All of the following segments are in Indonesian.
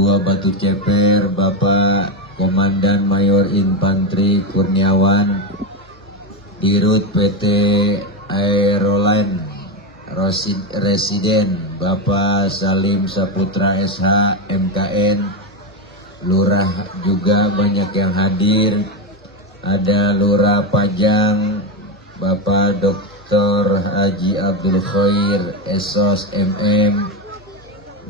Dua Batu Ceper, Bapak Komandan Mayor Infanteri Kurniawan, Dirut PT Aeroline Residen Bapak Salim Saputra SH MKN, Lurah juga banyak yang hadir. Ada Lurah Pajang Bapak Dr. Haji Abdul Khair SOS MM,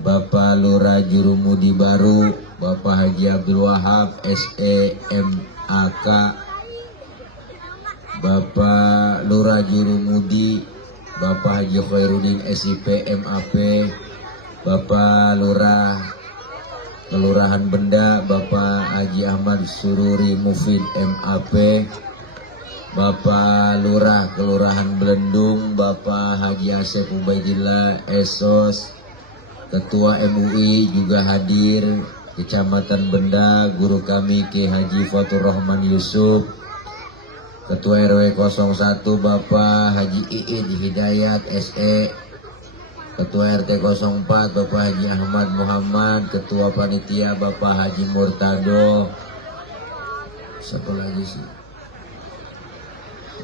Bapak Lurah Jurumudi Baru Bapak Haji Abdul Wahab SEMAK, Bapak Lurah Jurumudi Bapak Haji Khairuddin SIP MAP, Bapak Lurah Kelurahan Benda Bapak Haji Ahmad Sururi Mufid MAP, Bapak Lurah Kelurahan Belendung Bapak Haji Asep Ubaidillah SOS, Ketua MUI juga hadir, Kecamatan Benda, guru kami Ki Haji Fatur Rahman Yusuf, Ketua RW 01 Bapak Haji Iin Hidayat SE, Ketua RT 04 Bapak Haji Ahmad Muhammad, Ketua Panitia Bapak Haji Murtado, satu lagi sih.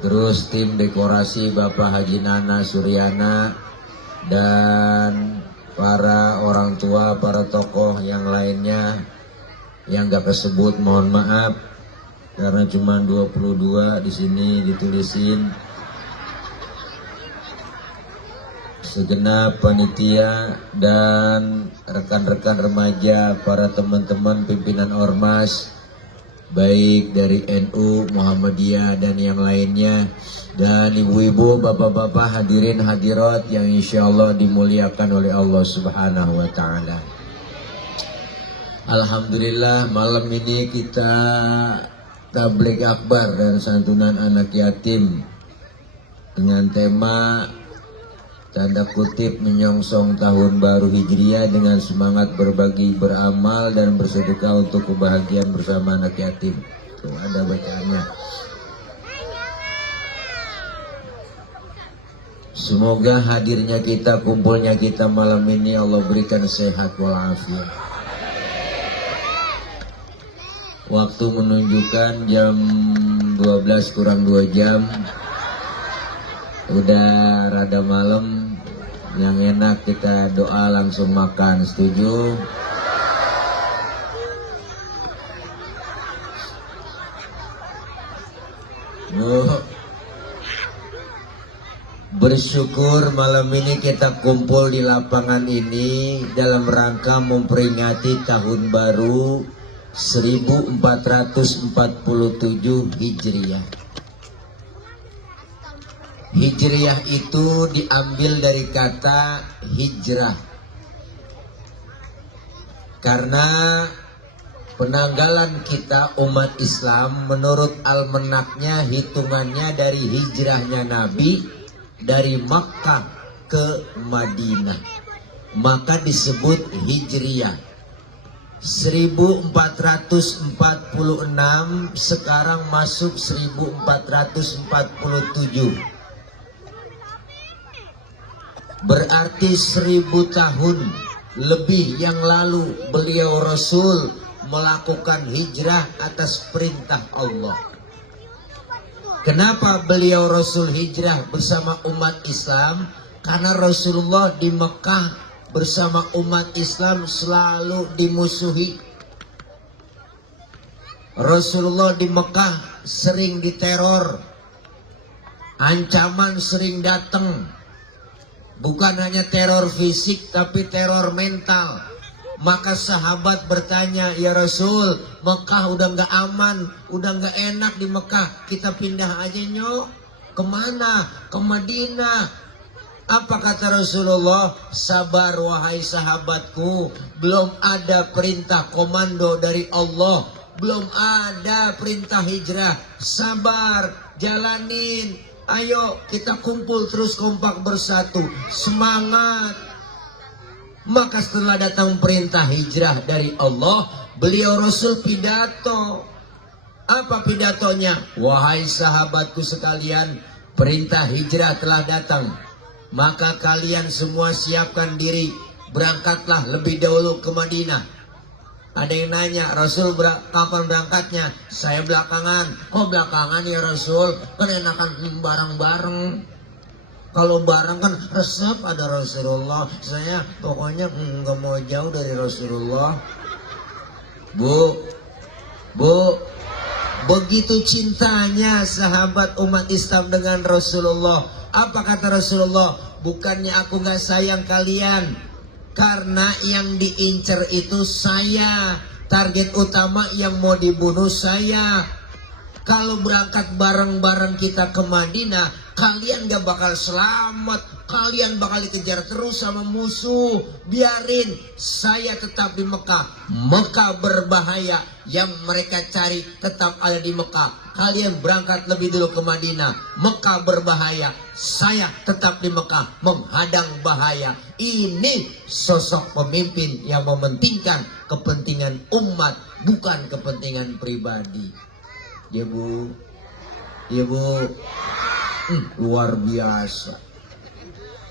Terus tim dekorasi Bapak Haji Nana Suryana, dan para orang tua, para tokoh yang lainnya yang gak kesebut mohon maaf karena cuma 22 di sini ditulisin. Segenap panitia dan rekan-rekan remaja, para teman-teman pimpinan ormas baik dari NU, Muhammadiyah dan yang lainnya, dan ibu-ibu, bapak-bapak, hadirin hadirat yang insya Allah dimuliakan oleh Allah Subhanahu wa Ta'ala. Alhamdulillah, malam ini kita tabligh akbar dan santunan anak yatim dengan tema tanda kutip menyongsong tahun baru Hijriah dengan semangat berbagi, beramal dan bersedekah untuk kebahagiaan bersama anak yatim. Tuh ada bacaannya. Semoga hadirnya kita, kumpulnya kita malam ini Allah berikan sehat walafiat. Waktu menunjukkan jam 12 kurang 2 jam. Udah rada malam. Yang enak kita doa langsung makan. Setuju? Bersyukur malam ini kita kumpul di lapangan ini dalam rangka memperingati tahun baru 1447 Hijriah. Hijriah itu diambil dari kata hijrah, karena penanggalan kita umat Islam menurut almanaknya hitungannya dari hijrahnya Nabi dari Makkah ke Madinah, maka disebut Hijriah. 1446 sekarang masuk 1447. Berarti 1000 tahun lebih yang lalu beliau Rasul melakukan hijrah atas perintah Allah. Kenapa beliau Rasul hijrah bersama umat Islam? Karena Rasulullah di Mekah bersama umat Islam selalu dimusuhi. Rasulullah di Mekah sering diteror, ancaman sering datang. Bukan hanya teror fisik tapi teror mental. Maka sahabat bertanya, ya Rasul, Mekah udah gak aman, udah gak enak di Mekah, kita pindah aja nyok. Kemana? Ke Madinah. Apa kata Rasulullah? Sabar wahai sahabatku, belum ada perintah komando dari Allah, belum ada perintah hijrah. Sabar, jalanin. Ayo kita kumpul terus kompak bersatu, semangat. Maka setelah datang perintah hijrah dari Allah, beliau Rasul pidato. Apa pidatonya? Wahai sahabatku sekalian, perintah hijrah telah datang. Maka kalian semua siapkan diri, berangkatlah lebih dahulu ke Madinah. Ada yang nanya, Rasul kapan berangkatnya? Saya belakangan. Kok belakangan ya Rasul? Kan enakan bareng-bareng. Kalau bareng kan resep ada Rasulullah. Saya pokoknya nggak mau jauh dari Rasulullah. Bu, begitu cintanya sahabat umat Islam dengan Rasulullah. Apa kata Rasulullah? Bukannya aku nggak sayang kalian, karena yang diincar itu saya. Target utama yang mau dibunuh saya. Kalau berangkat bareng-bareng kita ke Madinah, kalian gak bakal selamat. Kalian bakal dikejar terus sama musuh. Biarin saya tetap di Mekah. Mekah berbahaya. Yang mereka cari tetap ada di Mekah. Kalian berangkat lebih dulu ke Madinah. Mekah berbahaya. Saya tetap di Mekah menghadang bahaya. Ini sosok pemimpin yang mementingkan kepentingan umat, bukan kepentingan pribadi. Ya bu, luar biasa.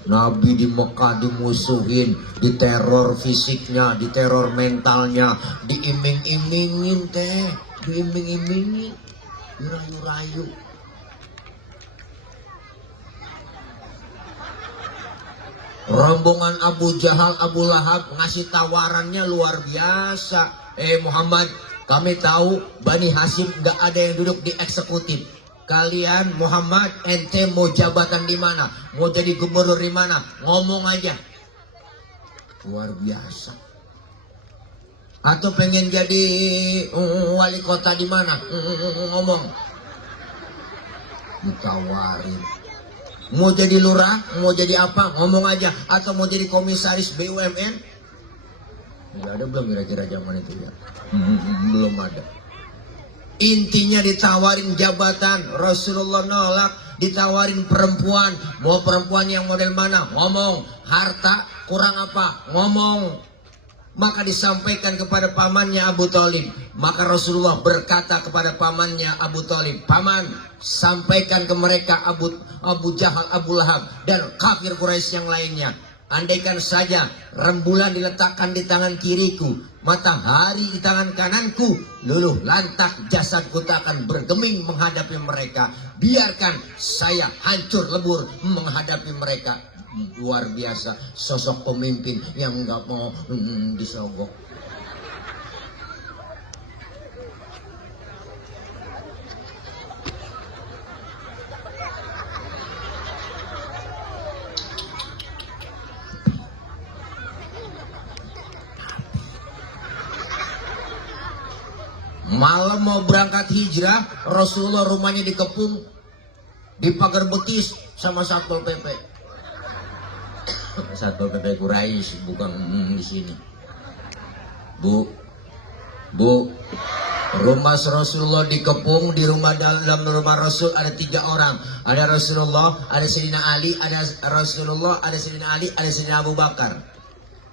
Nabi di Mekah dimusuhin, diteror fisiknya, diteror mentalnya, diiming-imingin diiming-imingin, dirayu-rayu. Rombongan Abu Jahal, Abu Lahab ngasih tawarannya luar biasa. Muhammad, kami tahu Bani Hashim gak ada yang duduk di eksekutif. Kalian Muhammad, ente mau jabatan di mana? Mau jadi gubernur di mana? Ngomong aja. Luar biasa. Atau pengen jadi wali kota di mana? Ngomong. Ditawarin. Mau jadi lurah, mau jadi apa? Ngomong aja. Atau mau jadi komisaris BUMN? Gak ada belum kira-kira zaman itu ya? Belum ada. Intinya ditawarin jabatan, Rasulullah nolak. Ditawarin perempuan, mau perempuan yang model mana? Ngomong. Harta kurang apa? Ngomong. Maka disampaikan kepada pamannya Abu Thalib. Maka Rasulullah berkata kepada pamannya Abu Thalib, paman, sampaikan ke mereka Abu Jahal, Abu Lahab, dan kafir Quraisy yang lainnya. Andaikan saja rembulan diletakkan di tangan kiriku, matahari di tangan kananku, luluh lantak jasadku tak akan bergeming menghadapi mereka. Biarkan saya hancur lebur menghadapi mereka. Luar biasa, sosok pemimpin yang nggak mau disogok. Malam mau berangkat hijrah, Rasulullah rumahnya dikepung, di pagar betis sama Satpol PP. Satpol PP Quraisy, bukan di sini. Bu, rumah Rasulullah dikepung. Di dalam rumah Rasul ada 3 orang. Ada Rasulullah, ada Sayyidina Ali, ada Rasulullah, ada Sayyidina Ali, ada Sayyidina Abu Bakar.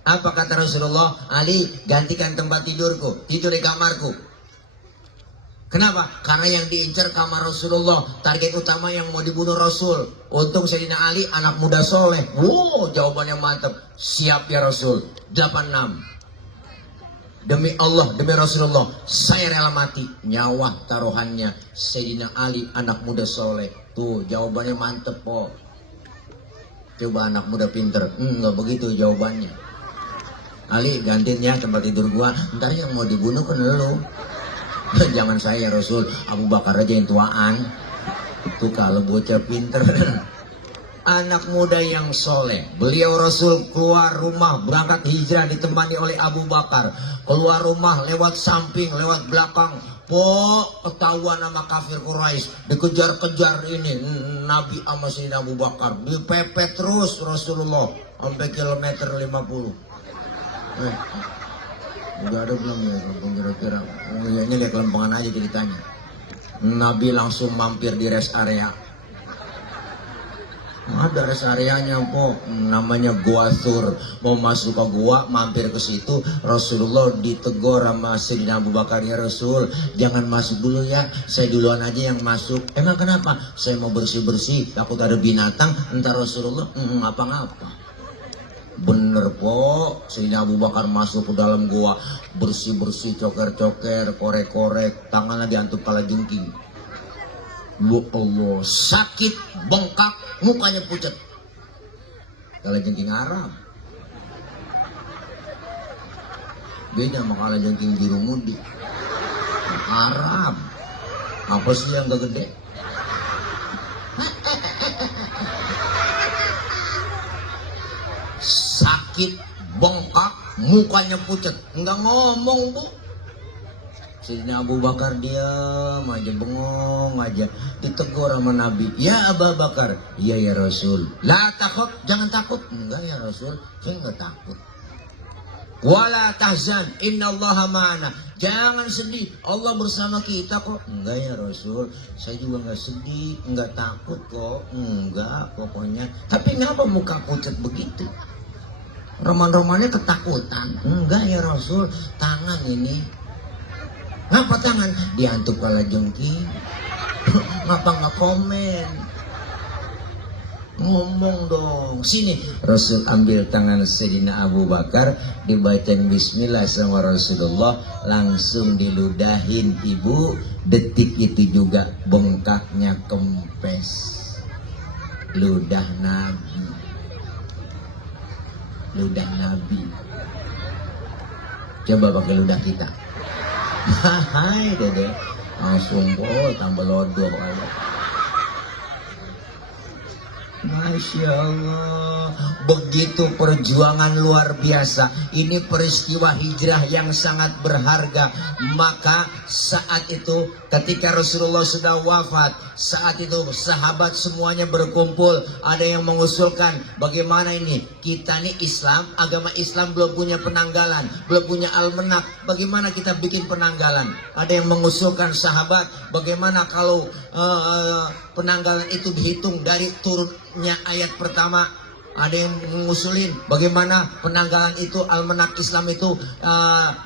Apa kata Rasulullah? Ali, gantikan tempat tidurku, tidur di kamarku. Kenapa? Karena yang diincar kamar Rasulullah. Target utama yang mau dibunuh Rasul. Untung Sayyidina Ali anak muda soleh. Wow, jawabannya mantap. Siap ya Rasul. 86. Demi Allah, demi Rasulullah, saya rela mati. Nyawa taruhannya Sayyidina Ali anak muda soleh. Tuh jawabannya mantep po. Coba anak muda pinter. Enggak begitu jawabannya. Ali, gantiin ya tempat tidur gua. Ntar yang mau dibunuh kan lu. Jangan saya Rasul, Abu Bakar aja yang tuaan. Itu kalau bocah pinter. Anak muda yang soleh. Beliau Rasul keluar rumah berangkat hijrah ditemani oleh Abu Bakar. Keluar rumah lewat samping, lewat belakang. Ketahuan sama kafir Quraisy. Dikejar-kejar ini Nabi sama Sayyidina Abu Bakar. Dipepet terus Rasulullah sampai kilometer 50. Udah ada belum ya kira-kira? Oh iya, ini lihat lempengan aja ceritanya. Nabi langsung mampir di rest area. Ada rest areanya po, namanya Gua Thur. Mau masuk ke gua, mampir ke situ. Rasulullah ditegur sama Sayyidina Abu Bakar, ya Rasul, jangan masuk dulu ya, saya duluan aja yang masuk. Emang kenapa? Saya mau bersih-bersih, takut ada binatang. Entar Rasulullah ngapa-ngapa. Bener po, Sayyidina Abu Bakar masuk ke dalam gua, bersih-bersih, coker-coker, korek-korek, tangannya diantuk kala jengking. Ya Allah, sakit, bengkak, mukanya pucat. Kala jengking Arab. Beda sama kala jengking biru mudi. Arab. Apa sih yang gak gede? Sakit, bengkak, mukanya pucat, nggak ngomong bu. Sayyidina Abu Bakar diam aja, bengong aja. Ditegur sama Nabi, ya Abu Bakar, iya ya Rasul. La takut, jangan takut. Enggak ya Rasul, saya nggak takut. Wala tahzan, innallaha ma'ana. Jangan sedih, Allah bersama kita kok. Enggak ya Rasul, saya juga nggak sedih, nggak takut kok. Enggak pokoknya. Tapi kenapa muka pucat begitu? Roman-romannya ketakutan. Enggak ya Rasul, tangan ini. Ngapa tangan? Diantuk kala jengking. Ngapa nggak komen? Ngomong dong. Sini. Rasul ambil tangan Sayyidina Abu Bakar, dibacain bismillah sama Rasulullah, langsung diludahin ibu. Detik itu juga bengkaknya kempes. Ludah Nabi. Ludah Nabi. Coba pakai ludah kita. Hai dede, langsung tambah lodoh. Masya Allah, begitu perjuangan luar biasa. Ini peristiwa hijrah yang sangat berharga. Maka saat itu ketika Rasulullah sudah wafat, saat itu sahabat semuanya berkumpul. Ada yang mengusulkan, bagaimana ini? Kita nih Islam, agama Islam belum punya penanggalan, belum punya almanak. Bagaimana kita bikin penanggalan? Ada yang mengusulkan sahabat, bagaimana kalau penanggalan itu dihitung dari turunnya ayat pertama. Ada yang mengusulin bagaimana penanggalan itu, almanak Islam itu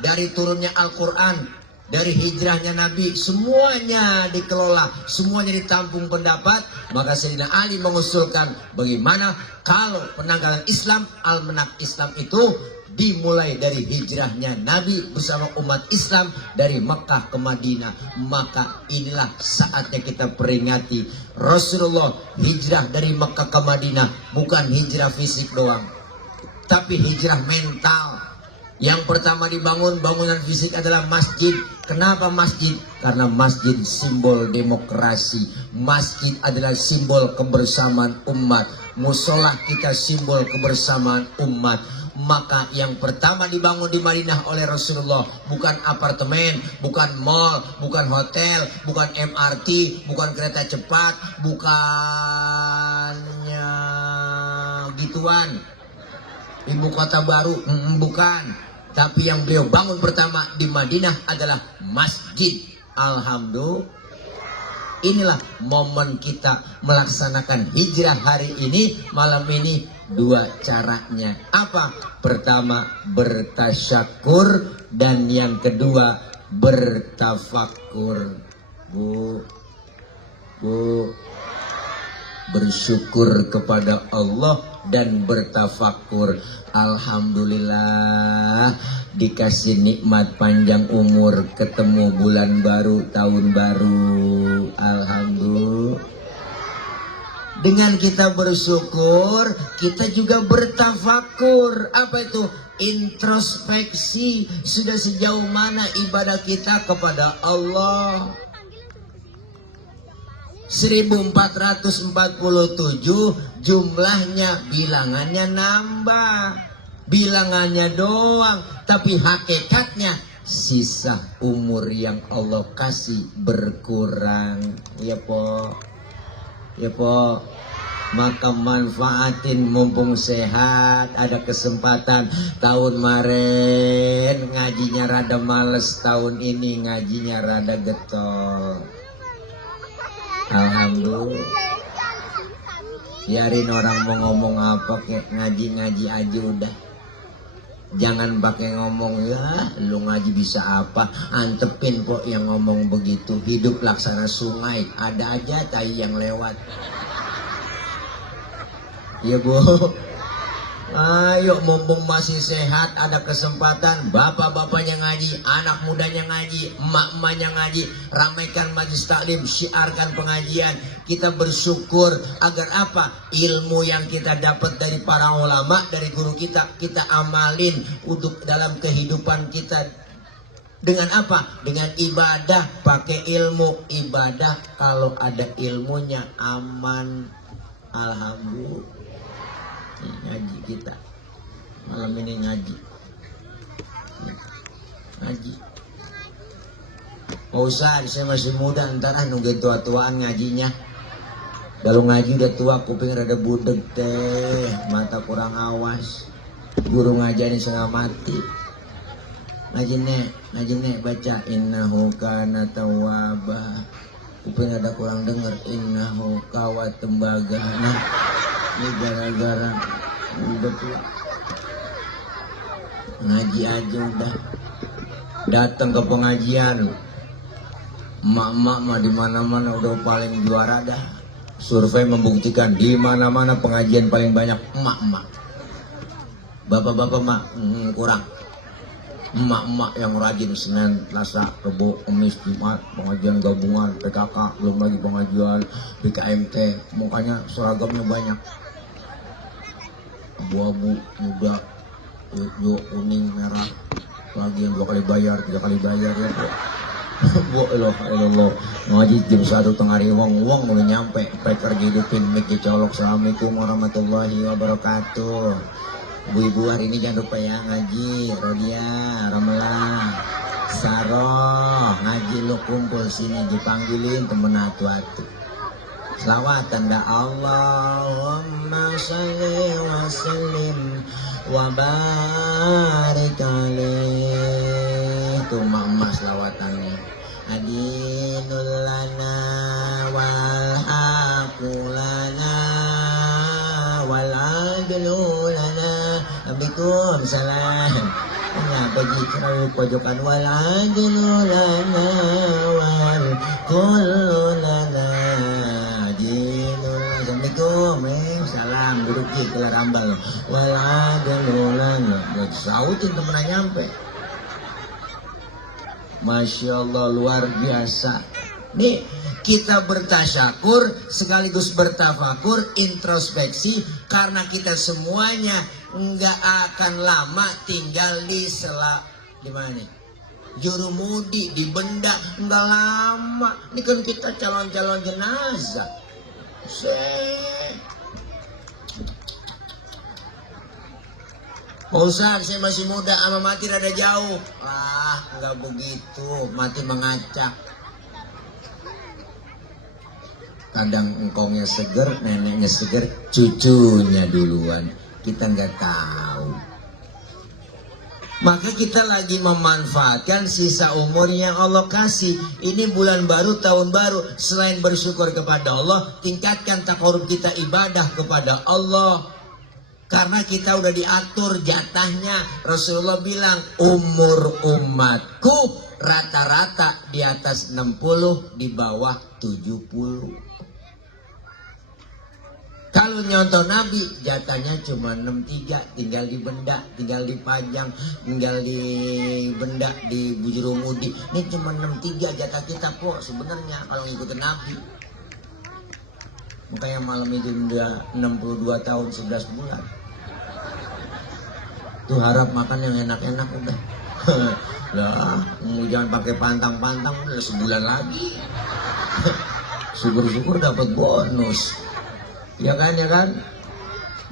dari turunnya Al-Quran, dari hijrahnya Nabi. Semuanya dikelola, semuanya ditampung pendapat. Maka Sayyidina Ali mengusulkan bagaimana kalau penanggalan Islam, almanak Islam itu dimulai dari hijrahnya Nabi bersama umat Islam dari Mekah ke Madinah. Maka inilah saatnya kita peringati Rasulullah hijrah dari Mekah ke Madinah. Bukan hijrah fisik doang, tapi hijrah mental. Yang pertama dibangun bangunan fisik adalah masjid. Kenapa masjid? Karena masjid simbol demokrasi. Masjid adalah simbol kebersamaan umat. Musola kita simbol kebersamaan umat. Maka yang pertama dibangun di Madinah oleh Rasulullah bukan apartemen, bukan mall, bukan hotel, bukan MRT, bukan kereta cepat, bukannya gituan, ibu kota baru, bukan. Tapi yang beliau bangun pertama di Madinah adalah masjid. Alhamdulillah. Inilah momen kita melaksanakan hijrah hari ini, malam ini. Dua caranya. Apa? Pertama bertasyakur, dan yang kedua bertafakur. Bu, bersyukur kepada Allah dan bertafakur. Alhamdulillah dikasih nikmat panjang umur, ketemu bulan baru, tahun baru. Alhamdulillah. Dengan kita bersyukur, kita juga bertafakur. Apa itu? Introspeksi. Sudah sejauh mana ibadah kita kepada Allah. 1447 jumlahnya, bilangannya nambah. Bilangannya doang, tapi hakikatnya sisa umur yang Allah kasih berkurang. Ya po. Ya po, maka manfaatin mumpung sehat, ada kesempatan. Tahun kemarin ngajinya rada males, tahun ini ngajinya rada getol. Alhamdulillah. Biarin orang mau ngomong apa, kayak ngaji-ngaji aja udah. Jangan pakai ngomong, ya lu ngaji bisa apa, antepin kok yang ngomong begitu. Hidup laksana sungai, ada aja tai yang lewat. Ya bu, Ayo mumpung masih sehat, ada kesempatan, bapak-bapaknya ngaji, anak mudanya ngaji, emak-emaknya ngaji, ramaikan majelis taklim, syiarkan pengajian. Kita bersyukur agar apa? Ilmu yang kita dapat dari para ulama, dari guru kita amalin untuk dalam kehidupan kita. Dengan apa? Dengan ibadah, pakai ilmu. Ibadah kalau ada ilmunya aman. Alhamdulillah. Ngaji kita malam ini ngaji Pak Ustadz, saya masih muda, ntar nunggu tua-tuaan ngajinya. Kalau ngaji udah tua, kuping rada budeg teh, mata kurang awas, guru ngajarin setengah mati. Ngaji nek baca innahu kana tawwaba, kuping rada kurang denger innahu kawat tembaga. Nah, ini gara-gara udah tua ngaji aja udah datang ke pengajian, emak-emak mah di mana-mana udah paling juara dah. Survei membuktikan di mana-mana pengajian paling banyak emak-emak. Bapak-bapak mah kurang. Emak-emak yang rajin Senin, Selasa, Rabu, Kamis, Jumat, pengajian gabungan, PKK, belum lagi pengajian PKMT, makanya seragamnya banyak. Abu-abu, muda, hijau, kuning, merah, lagi yang 2 kali bayar, 3 kali bayar ya bro. Allah ngaji jam 1 tengah hari wong udah nyampe peker hidupin mik dicolok. Assalamualaikum warahmatullahi wabarakatuh. Ibu-ibu hari ini jangan lupa ya ngaji. Rodia, Ramlah, Saroh, ngaji lo kumpul sini, dipanggilin temen atu-atu. Selawatan dah Allahumma sholli wa sallim wa barik alaih. Tuh mak-mak selawatannya. Adinul lana wal haqulana wal adlu lana. Assalamualaikum salam. Kenapa jika pojokan wal adlu lana wal kullu lana. Salam duduk di kelar ambal waladalulan sautin temennya nyampe. Masya Allah luar biasa. Nih kita bertasyakur sekaligus bertafakur, introspeksi, karena kita semuanya nggak akan lama tinggal di di mana? Jurumudi, di Benda, nggak lama. Ini kan kita calon-calon jenazah. Ustaz, saya masih muda, ama mati rada jauh. Nggak begitu, mati mengacak. Kadang engkongnya seger, neneknya seger, cucunya duluan. Kita nggak tahu. Maka kita lagi memanfaatkan sisa umur yang Allah kasih. Ini bulan baru, tahun baru. Selain bersyukur kepada Allah, tingkatkan takarub kita ibadah kepada Allah. Karena kita udah diatur jatahnya. Rasulullah bilang umur umatku rata-rata di atas 60, di bawah 70. Kalau nyontoh Nabi jatahnya cuma 63, tinggal di Benda, tinggal di Pajang, tinggal di Benda, di Bujurumudi. Ini cuma 63 jatah kita kok sebenarnya kalau ngikutin Nabi. Makanya malam itu udah 62 tahun 11 bulan. Tuh harap makan yang enak-enak udah. Lah, jangan pakai pantang-pantang, udah sebulan lagi. Syukur-syukur dapat bonus. Ya kan, ya kan?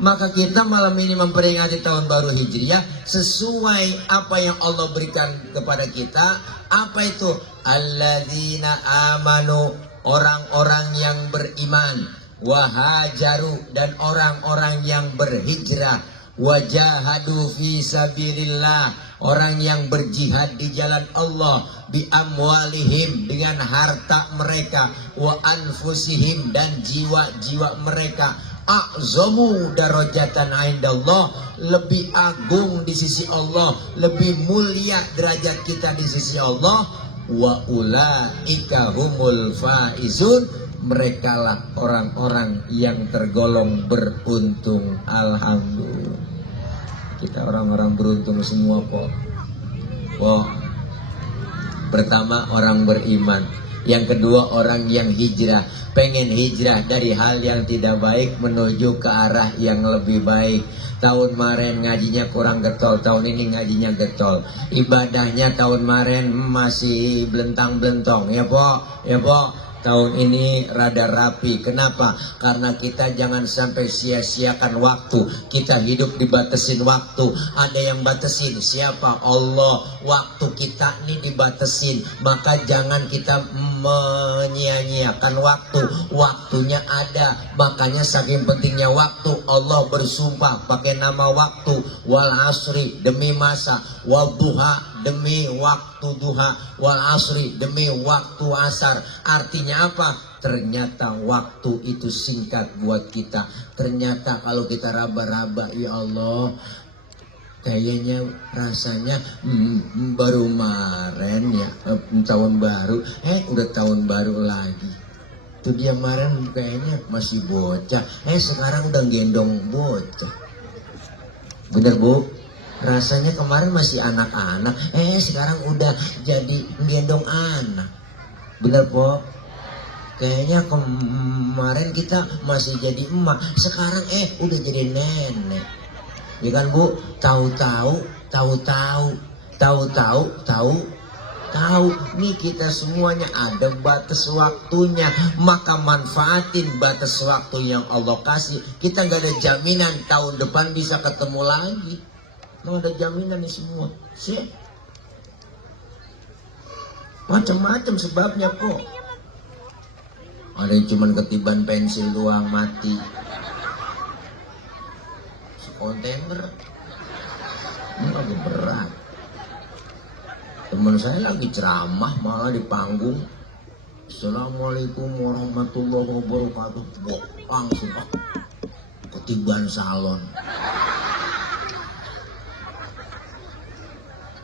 Maka kita malam ini memperingati tahun baru Hijriah sesuai apa yang Allah berikan kepada kita. Apa itu? Alladzina amanu, orang-orang yang beriman, wahajaru, dan orang-orang yang berhijrah, wajahadu fi sabilillah, orang yang berjihad di jalan Allah, bi amwalihim, dengan harta mereka, wa anfusihim, dan jiwa-jiwa mereka, a'zamu darajatan indallah, lebih agung di sisi Allah, lebih mulia derajat kita di sisi Allah, wa ulaika humul faizun, merekalah orang-orang yang tergolong beruntung. Alhamdulillah. Kita orang-orang beruntung semua kok. Pertama orang beriman, yang kedua orang yang hijrah, pengen hijrah dari hal yang tidak baik menuju ke arah yang lebih baik. Tahun kemarin ngajinya kurang getol, tahun ini ngajinya getol. Ibadahnya tahun kemarin masih belentang-belentong, ya po. Tahun ini rada rapi. Kenapa? Karena kita jangan sampai sia-siakan waktu. Kita hidup dibatasin waktu. Ada yang batasin. Siapa? Allah. Waktu kita ini dibatasin. Maka jangan kita menyia-nyiakan waktu. Waktunya ada. Makanya saking pentingnya waktu, Allah bersumpah pakai nama waktu. Wal asri, demi masa. Wal duha, demi waktu duha. Wal asri, demi waktu asar. Artinya apa? Ternyata waktu itu singkat buat kita. Ternyata kalau kita raba-raba, ya Allah, kayaknya rasanya baru kemarin ya, tahun baru, udah tahun baru lagi. Itu dia kemarin kayaknya masih bocah, sekarang udah gendong bocah. Bener Bu? Rasanya kemarin masih anak-anak, sekarang udah jadi gendong anak. Bener Po? Kayaknya kemarin kita masih jadi emak, sekarang udah jadi nenek. Ya kan Bu? Tahu-tahu nih kita semuanya ada batas waktunya. Maka manfaatin batas waktu yang Allah kasih. Kita gak ada jaminan tahun depan bisa ketemu lagi. Nggak ada jaminan nih semua. Macam-macam sebabnya kok. Ada yang cuma ketiban pensil doang mati. Kontainer ini agak berat. Teman saya lagi ceramah malah di panggung, Assalamualaikum warahmatullahi wabarakatuh. Langsung ketiban salon.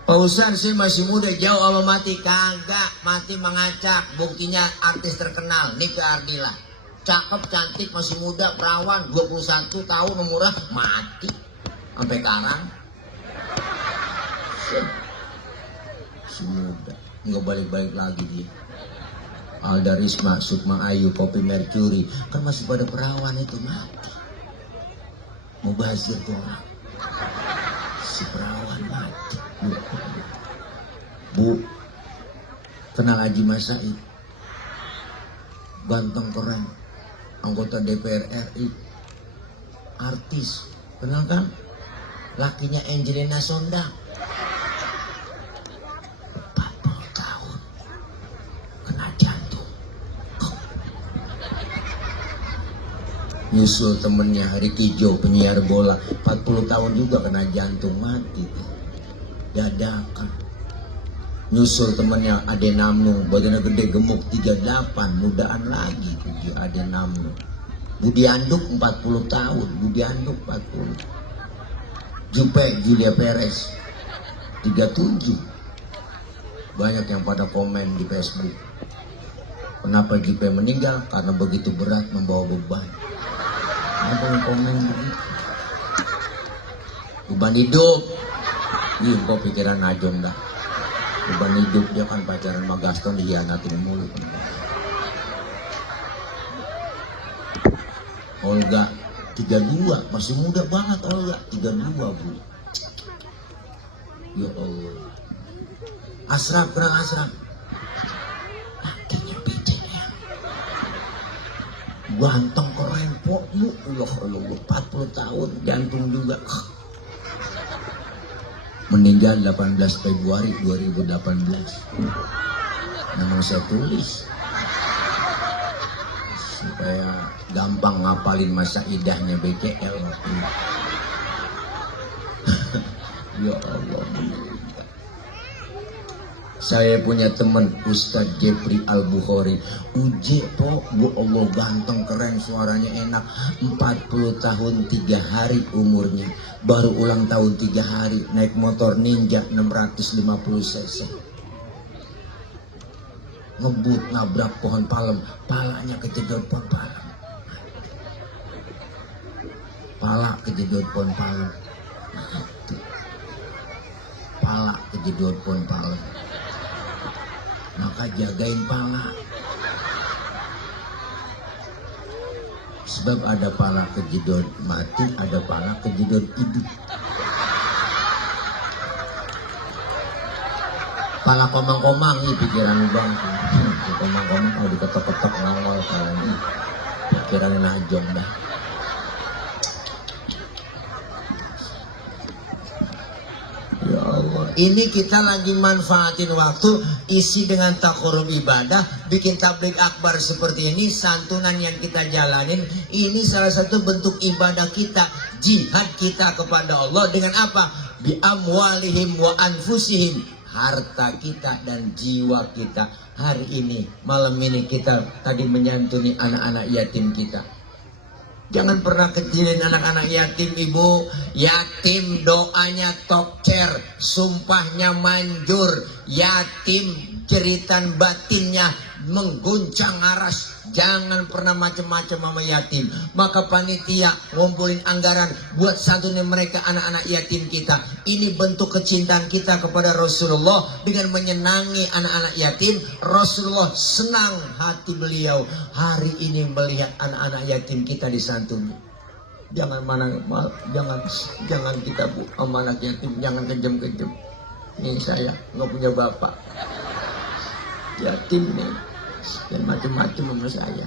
Pak Ustaz, saya masih muda, jauh apa mati? Kagak, mati mengacak. Buktinya artis terkenal Nika Ardila, cakep, cantik, masih muda, perawan, 21 tahun umurnya, mati sampai karang. Si muda, nggak balik-balik lagi dia. Alda Risma, Sukma Ayu, Kopi Mercury, kan masih pada perawan itu, mati. Mubazir tuh orang, si perawan mati. Bu, kenal Haji Masaid? Ganteng keren, anggota DPR RI, artis, kenal kan? Lakinya Angelina Sondang, 40 tahun kena jantung. Nyusul temennya Ricky Jo, penyiar bola, 40 tahun juga kena jantung, mati dadakan. Nyusul temennya Ade Namnu, badannya gede, gemuk, 38, mudaan lagi tuh Ade Namnu. Budi Anduk 40 tahun, Budi Anduk 40. Jupe Julia Perez 37. Banyak yang pada komen di Facebook, kenapa Jupe meninggal? Karena begitu berat membawa beban. Ada yang komen begitu. Beban hidup. Ih, kok pikiran Najong dah. Beban hidup, dia kan pacaran sama Gaston, dihianatin mulu. Olga 32, masih muda banget Olga, 32 Bu. Ya Allah. Asraf, kurang Asraf. Lakinya beda ya. Ganteng keren Po, Bu. Allah, 40 tahun, jantung juga. Meninggal 18 Februari 2018. Memang saya tulis supaya gampang ngapalin masa idahnya BCL. Ya Allah. Saya punya teman Ustadz Jeffrey Al-Bukhari, Uje Po, Bu Allah, ganteng keren, suaranya enak, 40 tahun 3 hari umurnya, baru ulang tahun 3 hari, naik motor Ninja 650 cc, ngebut nabrak pohon palem, palanya kejedot pohon palem, pala kejedot pohon palem. Pala kejedot pun pala. Maka jagain pala. Sebab ada pala kejedot mati, ada pala kejedot hidup. Pala komang-komang nih pikiran bang. Komang-komang kalau diketok-ketok langol kalanya. Pikiran najong dah. Ya Allah, ini kita lagi manfaatin waktu, isi dengan takarub ibadah, bikin tabligh akbar seperti ini, santunan yang kita jalanin, ini salah satu bentuk ibadah kita, jihad kita kepada Allah dengan apa? Bi amwalihim wa anfusihim, harta kita dan jiwa kita. Hari ini, malam ini kita tadi menyantuni anak-anak yatim kita. Jangan pernah kecilin anak-anak yatim, ibu. Yatim doanya tokcer, sumpahnya manjur. Yatim jeritan batinnya mengguncang aras. Jangan pernah macam-macam sama yatim. Maka panitia ngumpulin anggaran buat santunin mereka, anak-anak yatim kita. Ini bentuk kecintaan kita kepada Rasulullah. Dengan menyenangi anak-anak yatim, Rasulullah senang hati beliau hari ini melihat anak-anak yatim kita disantuni. Jangan jangan kita sama anak yatim, jangan kejam-kejam. Ini saya nggak punya bapak, yatim nih, dan macam-macam sama saya.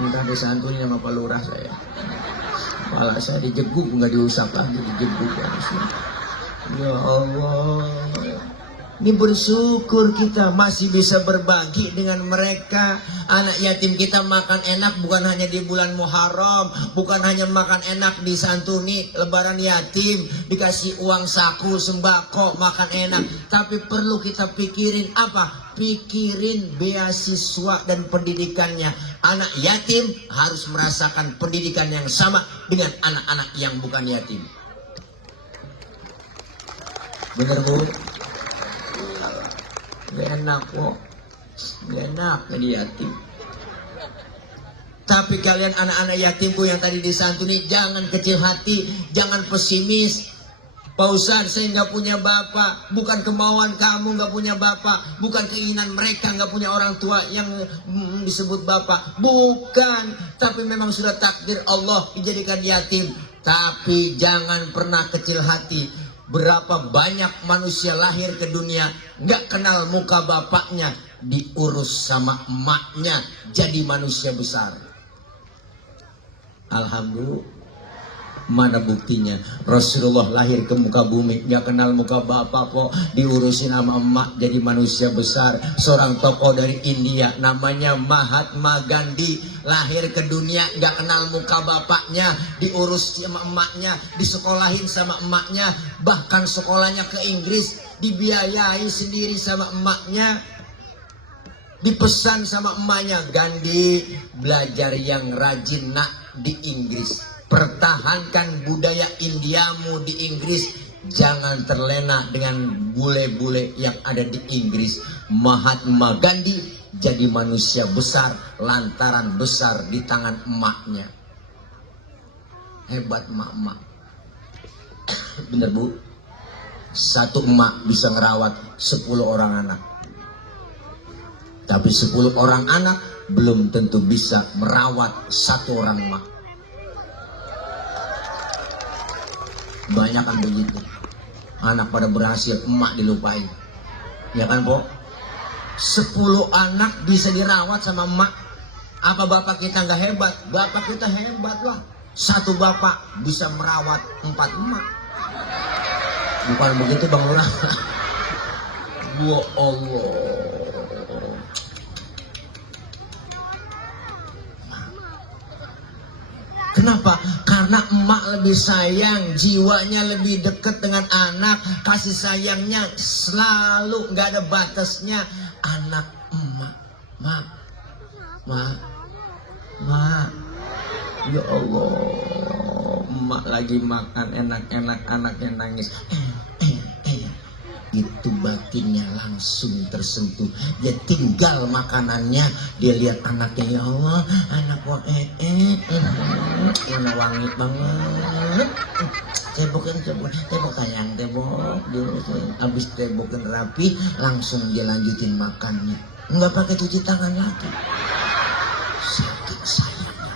Minta disantuni sama Pak Lurah saya. Malah saya dijeguk, nggak diusap lagi, dijeguk harusnya. Ya Allah, ini bersyukur kita masih bisa berbagi dengan mereka. Anak yatim kita makan enak bukan hanya di bulan Muharram, bukan hanya makan enak disantuni lebaran yatim, dikasih uang saku sembako, makan enak. Tapi perlu kita pikirin apa? Pikirin beasiswa dan pendidikannya. Anak yatim harus merasakan pendidikan yang sama dengan anak-anak yang bukan yatim. Bener Bu? Gak enak kok, gak enak jadi yatim. Tapi kalian anak-anak yatimku yang tadi disantuni, jangan kecil hati, jangan pesimis. Pak Ustadz, saya nggak punya bapak. Bukan kemauan kamu nggak punya bapak, bukan keinginan mereka nggak punya orang tua yang disebut bapak, bukan. Tapi memang sudah takdir Allah dijadikan yatim. Tapi jangan pernah kecil hati. Berapa banyak manusia lahir ke dunia nggak kenal muka bapaknya, diurus sama emaknya jadi manusia besar. Alhamdulillah. Mana buktinya? Rasulullah lahir ke muka bumi nggak kenal muka bapak kok, diurusin sama emak jadi manusia besar. Seorang tokoh dari India namanya Mahatma Gandhi lahir ke dunia nggak kenal muka bapaknya, diurus sama emaknya, disekolahin sama emaknya, bahkan sekolahnya ke Inggris dibiayai sendiri sama emaknya, dipesan sama emaknya, Gandhi belajar yang rajin nak di Inggris. Pertahankan budaya Indiamu di Inggris. Jangan terlena dengan bule-bule yang ada di Inggris. Mahatma Gandhi jadi manusia besar lantaran besar di tangan emaknya. Hebat emak-emak. Bener Bu? Satu emak bisa ngerawat 10 orang anak. Tapi 10 orang anak belum tentu bisa merawat satu orang emak. Banyak kan begitu. Anak pada berhasil, emak dilupain. Ya kan Po? 10 anak bisa dirawat sama emak. Apa bapak kita nggak hebat? Bapak kita hebat lah. Satu bapak bisa merawat 4 emak. Bukan begitu Bang Lurah? Ya Allah. Kenapa? Karena emak lebih sayang, jiwanya lebih dekat dengan anak, kasih sayangnya selalu nggak ada batasnya. Anak emak, mak, ya Allah, emak lagi makan enak-enak, anaknya nangis. itu batinnya langsung tersentuh. Dia tinggal makanannya, dia lihat anaknya, ya Allah, anak kok warna wangi banget. Tebok sayang, tebok. Habis tebokin rapi, langsung dia lanjutin makannya. Nggak pakai cuci tangan lagi. Saking sayangnya.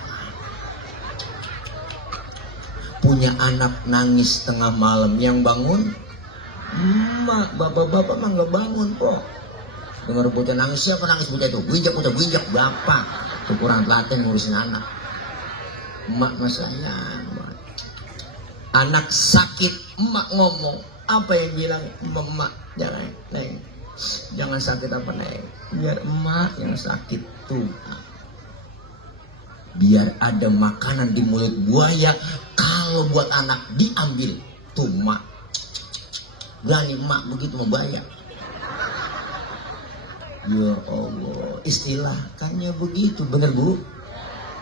Punya anak nangis tengah malam, yang bangun emak, bapak-bapak mah nggak bangun kok. Dengar bocah nangis, siapa nangis bocah itu? Binjak bapak. Itu kurang telaten ngurusin anak. Emak masanya. Anak sakit, emak ngomong. Apa yang bilang? Emak, jangan, Neng. Jangan sakit apa, Neng. Biar emak yang sakit tuh. Biar ada makanan di mulut buaya. Kalau buat anak diambil tuh emak. Berani emak begitu membayar. Ya Allah, istilahkannya begitu, bener Bu?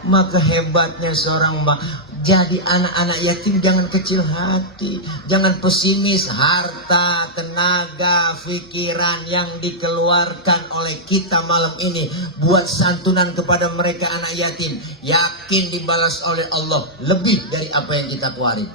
Maka hebatnya seorang emak. Jadi anak-anak yatim jangan kecil hati, jangan pesimis. Harta, tenaga, pikiran yang dikeluarkan oleh kita malam ini buat santunan kepada mereka anak yatim, yakin dibalas oleh Allah lebih dari apa yang kita keluarin.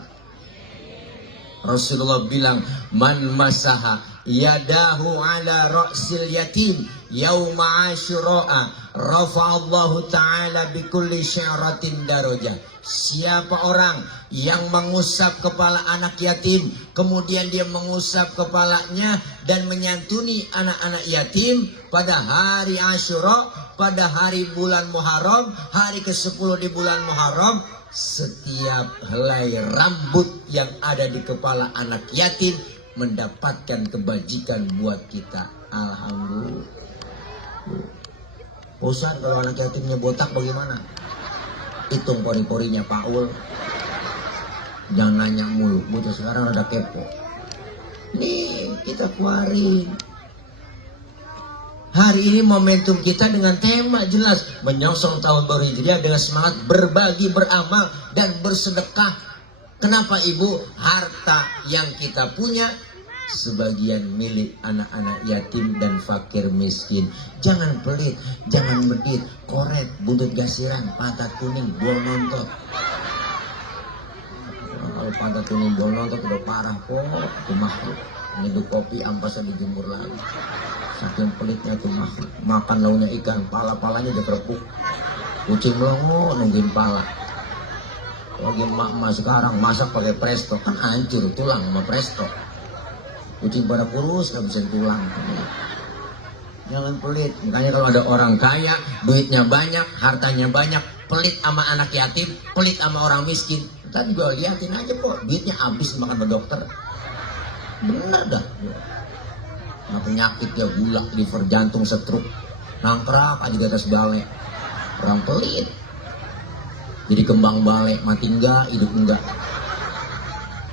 Rasulullah bilang, man masaha yadahu ala ra'sil yatim yauma asyura'a rafa'allahu ta'ala bikulli sya'ratin darajah. Siapa orang yang mengusap kepala anak yatim, kemudian dia mengusap kepalanya dan menyantuni anak-anak yatim pada hari Asyura, pada hari bulan Muharram, hari ke-10 di bulan Muharram, setiap helai rambut yang ada di kepala anak yatim mendapatkan kebajikan buat kita. Alhamdulillah. Bosan kalau anak yatimnya botak bagaimana? Hitung pori-porinya Pak Ul. Jangan nanya mulu, bocah sekarang ada kepo. Nih kita keluarin. Hari ini momentum kita dengan tema jelas, menyongsong tahun baru Hijriah dengan semangat berbagi, beramal, dan bersedekah. Kenapa Ibu? Harta yang kita punya sebagian milik anak-anak yatim dan fakir miskin. Jangan pelit, jangan medit, koret, buntut gasiran, pantat kuning, buah nontot. Kalau pantat kuning, buah nontot udah parah kok. Makhluk nyeduh kopi ampasnya dijemur lagi. Saking pelitnya tuh makan launya ikan, pala-palanya dikerupuk. Kucing melongo nungguin pala. Lagi emak-emak sekarang masak pakai presto, kan hancur tulang sama presto. Kucing pada kurus gak bisa tulang. Jangan pelit. Makanya kalau ada orang kaya, duitnya banyak, hartanya banyak, pelit sama anak yatim, pelit sama orang miskin, tadi gue liatin aja kok, duitnya habis makan ke dokter. Bener dah. Nah, penyakit ya gula, liver, jantung, stroke, nangkrak aja di atas balai. Orang pelit. Jadi kembang balai, mati enggak, hidup enggak.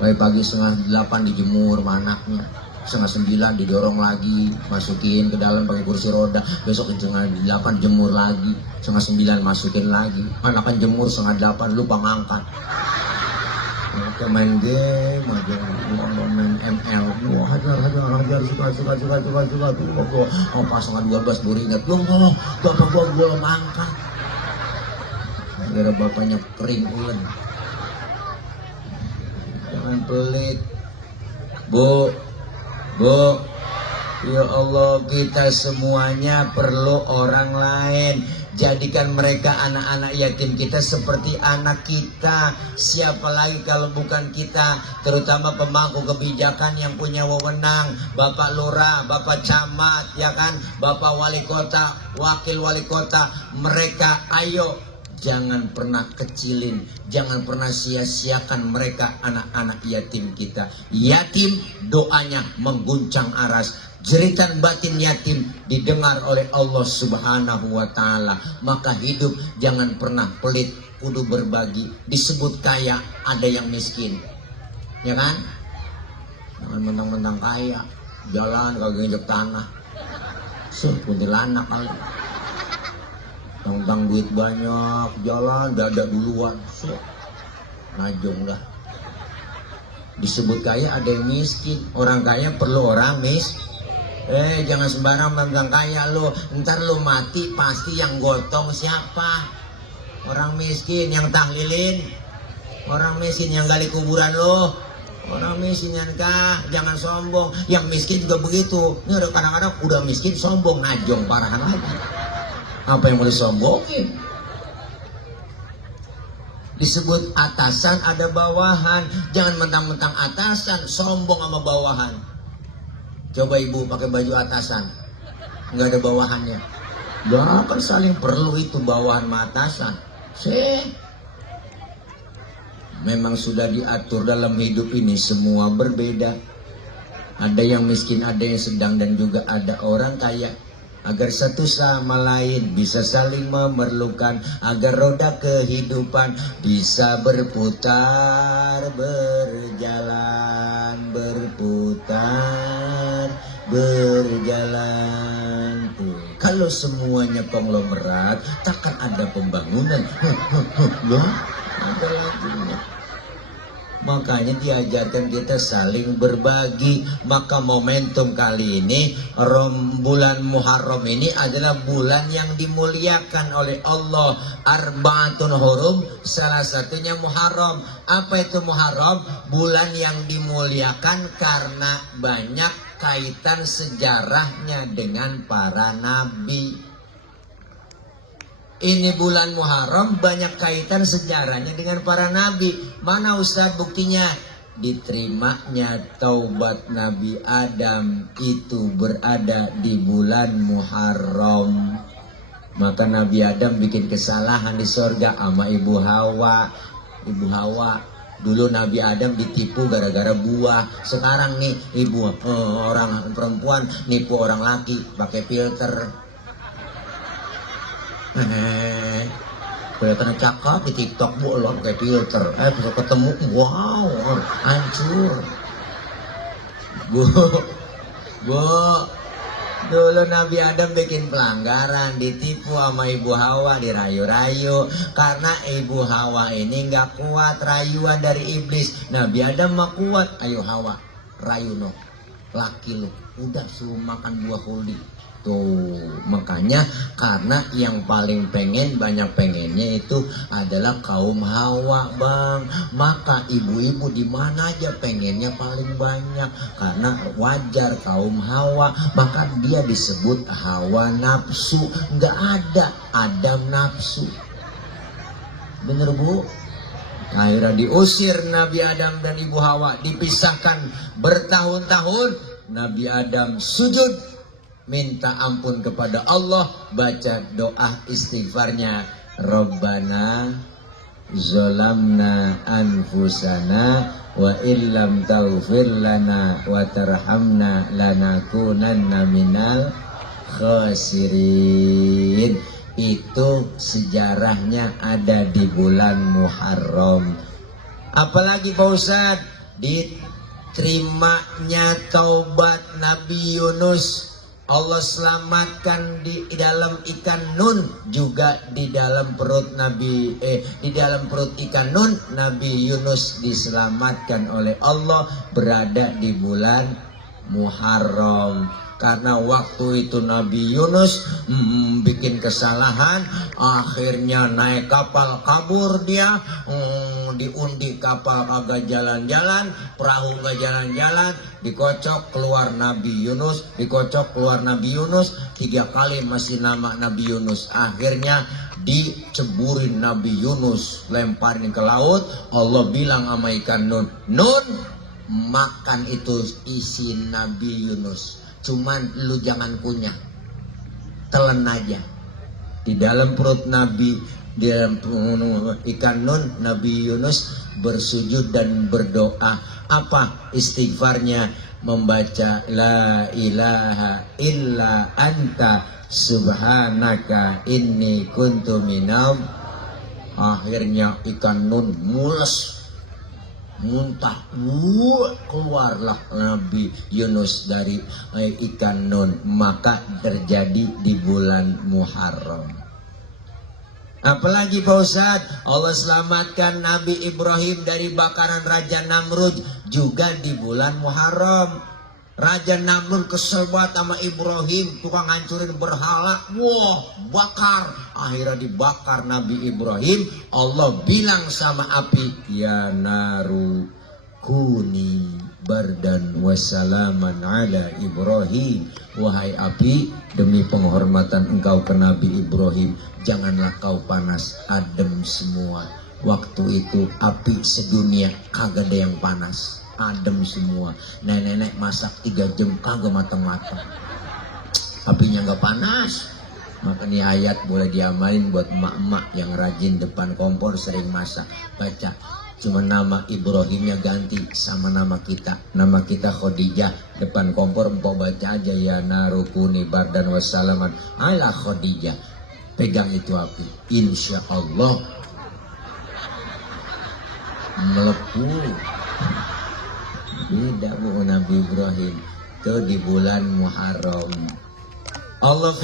Pagi 7:30 dijemur sama anaknya, 8:30 didorong lagi, masukin ke dalam pakai kursi roda. Besok 7:30 jemur lagi, 8:30 masukin lagi. Anakan jemur 7:30 lupa ngangkat. Mereka main game aja, main ML, hajar, suka, oh pas 11:30 baru ingat, bapak gua belum angkat. Gara bapaknya kering ulen. Jangan pelit, Bu, ya Allah, kita semuanya perlu orang lain. Jadikan mereka anak-anak yatim kita seperti anak kita. Siapa lagi kalau bukan kita, terutama pemangku kebijakan yang punya wewenang, Bapak Lurah, Bapak Camat, ya kan, Bapak Wali Kota, Wakil Wali Kota. Mereka ayo, jangan pernah kecilin, jangan pernah sia-siakan mereka, anak-anak yatim kita. Yatim doanya mengguncang aras. Jeritan batin yatim didengar oleh Allah Subhanahu wa Ta'ala. Maka hidup jangan pernah pelit, kudu berbagi. Disebut kaya, ada yang miskin, ya kan? Jangan mentang-mentang kaya, jalan kagak injek tanah. Kuntilanak kali. Tentang duit banyak, jalan dada duluan. Najong dah. Disebut kaya ada yang miskin. Orang kaya perlu orang jangan sembarang tentang kaya lo. Ntar lo mati pasti yang gotong siapa? Orang miskin yang tahlilin. Orang miskin yang gali kuburan lo. Orang miskin yang jangan sombong. Yang miskin juga begitu. Ini ada kadang-kadang udah miskin sombong, najong parahan lagi. Apa yang mau disombongin? Disebut atasan ada bawahan. Jangan mentang-mentang atasan sombong sama bawahan. Coba ibu pakai baju atasan, nggak ada bawahannya. Bahkan saling perlu itu bawahan sama atasan. Memang sudah diatur dalam hidup ini semua berbeda. Ada yang miskin, ada yang sedang, dan juga ada orang kaya. Agar satu sama lain bisa saling memerlukan, agar roda kehidupan bisa berputar, berjalan, berputar, berjalan. Kalau semuanya konglomerat, takkan ada pembangunan. Ada lagunya. Makanya diajarkan kita saling berbagi. Maka momentum kali ini, bulan Muharram ini adalah bulan yang dimuliakan oleh Allah. Arba'atun hurum, salah satunya Muharram. Apa itu Muharram? Bulan yang dimuliakan karena banyak kaitan sejarahnya dengan para nabi. Ini bulan Muharram banyak kaitan sejarahnya dengan para nabi. Mana Ustaz buktinya? Diterimanya taubat Nabi Adam itu berada di bulan Muharram. Maka Nabi Adam bikin kesalahan di sorga sama Ibu Hawa. Ibu Hawa, dulu Nabi Adam ditipu gara-gara buah. Sekarang nih ibu orang perempuan nipu orang laki pakai filter. Kelihatan cakep di TikTok, bu, lo pakai filter. Bisa ketemu, wow, hancur. Bu, dulu Nabi Adam bikin pelanggaran, ditipu sama Ibu Hawa, dirayu-rayu. Karena Ibu Hawa ini nggak kuat rayuan dari iblis. Nabi Adam mah kuat. Ayo Hawa, rayu no, laki lo, udah suruh makan buah kuldi. Tuh, makanya karena yang paling pengen, banyak pengennya itu adalah kaum Hawa, Bang. Maka ibu-ibu di mana aja pengennya paling banyak, karena wajar kaum Hawa. Maka dia disebut hawa nafsu. Nggak ada Adam nafsu. Bener bu? Akhirnya diusir Nabi Adam dan Ibu Hawa, dipisahkan bertahun-tahun. Nabi Adam sujud minta ampun kepada Allah, baca doa istighfarnya, Rabbana zolamna anfusana wa illam taghfir lana wa tarhamna lanakunanna minal khasirin. Itu sejarahnya ada di bulan Muharram. Apalagi Pak Ustadz, diterimanya taubat Nabi Yunus. Allah selamatkan di dalam ikan nun, juga di dalam perut di dalam perut ikan nun Nabi Yunus diselamatkan oleh Allah, berada di bulan Muharram. Karena waktu itu Nabi Yunus bikin kesalahan, akhirnya naik kapal kabur dia, diundi kapal kagak jalan-jalan, perahu gak jalan-jalan, dikocok keluar Nabi Yunus, dikocok keluar Nabi Yunus, 3 kali masih nama Nabi Yunus. Akhirnya diceburin Nabi Yunus, lemparin ke laut. Allah bilang sama ikan nun, Nun, makan itu isi Nabi Yunus. Cuman lu jangan kunyah, telan aja. Di dalam perut Nabi, di dalam ikan nun, Nabi Yunus bersujud dan berdoa. Apa istighfarnya? Membaca la ilaha illa anta subhanaka inni kuntu minam. Akhirnya ikan nun mules, muntah, keluarlah Nabi Yunus dari ikan nun. Maka terjadi di bulan Muharram. Apalagi Pak Ustadz, Allah selamatkan Nabi Ibrahim dari bakaran Raja Namrud juga di bulan Muharram. Raja Namrud kesel banget sama Ibrahim, tukang hancurin berhala, wah bakar. Akhirnya dibakar Nabi Ibrahim. Allah bilang sama api, ya naru kuni bardan wassalaman ala Ibrahim. Wahai api, demi penghormatan engkau ke Nabi Ibrahim, janganlah kau panas, adem semua. Waktu itu api sedunia kagak ada yang panas, adem semua. Nenek-nenek masak 3 jam kagak matang-matang, apinya nggak panas. Maka ini ayat boleh diamalin buat emak-emak yang rajin depan kompor sering masak. Baca, cuma nama Ibrahimnya ganti sama nama kita. Nama kita Khadijah, depan kompor empok baca aja, ya narukuni bardan wassalaman ala Khadijah. Pegang itu api, insya Allah melepuh. Beda bu Nabi Ibrahim itu di bulan Muharram. Allah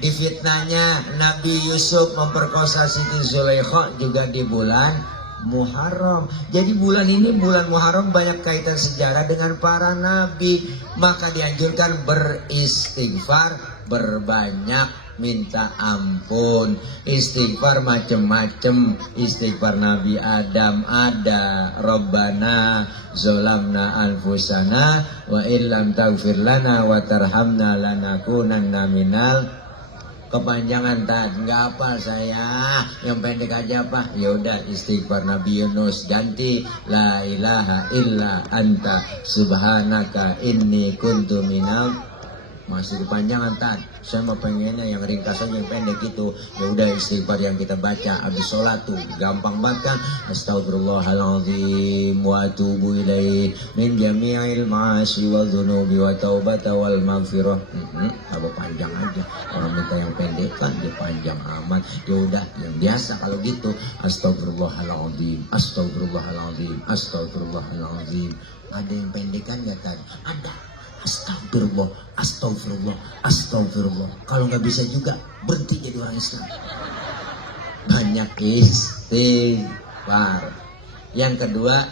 di fitnahnya Nabi Yusuf memperkosa Siti Zulaikha juga di bulan Muharram. Jadi bulan ini, bulan Muharram, banyak kaitan sejarah dengan para nabi. Maka dianjurkan beristighfar, berbanyak minta ampun. Istighfar macem-macem. Istighfar Nabi Adam ada, Rabbana zolamna anfusana wa illam taghfir lana wa tarhamna lanakunanna minal. Kepanjangan tak nggak apa saya, yang pendek aja Pak. Ya udah, istighfar Nabi Yunus ganti la ilaha illa anta subhanaka inni kuntu minal. Masih kepanjangan tan, saya mau pengennya yang ringkas aja, yang pendek itu. Ya udah, istighfar yang kita baca habis sholat tuh gampang banget kan. Astagfirullahaladzim wa atubu ilaih min jami'il ma'asi wa dhunubi wa taubata wal maghfirah. Apa panjang aja, orang minta yang pendek kan, dia panjang amat. Ya udah, yang biasa kalau gitu. Astagfirullahaladzim, astagfirullahaladzim, astagfirullahaladzim. Ada yang pendek kan gak tadi? Ada. Astagfirullah, astagfirullah, astagfirullah. Kalau nggak bisa juga berhenti jadi orang Islam. Banyak istighfar. Yang kedua,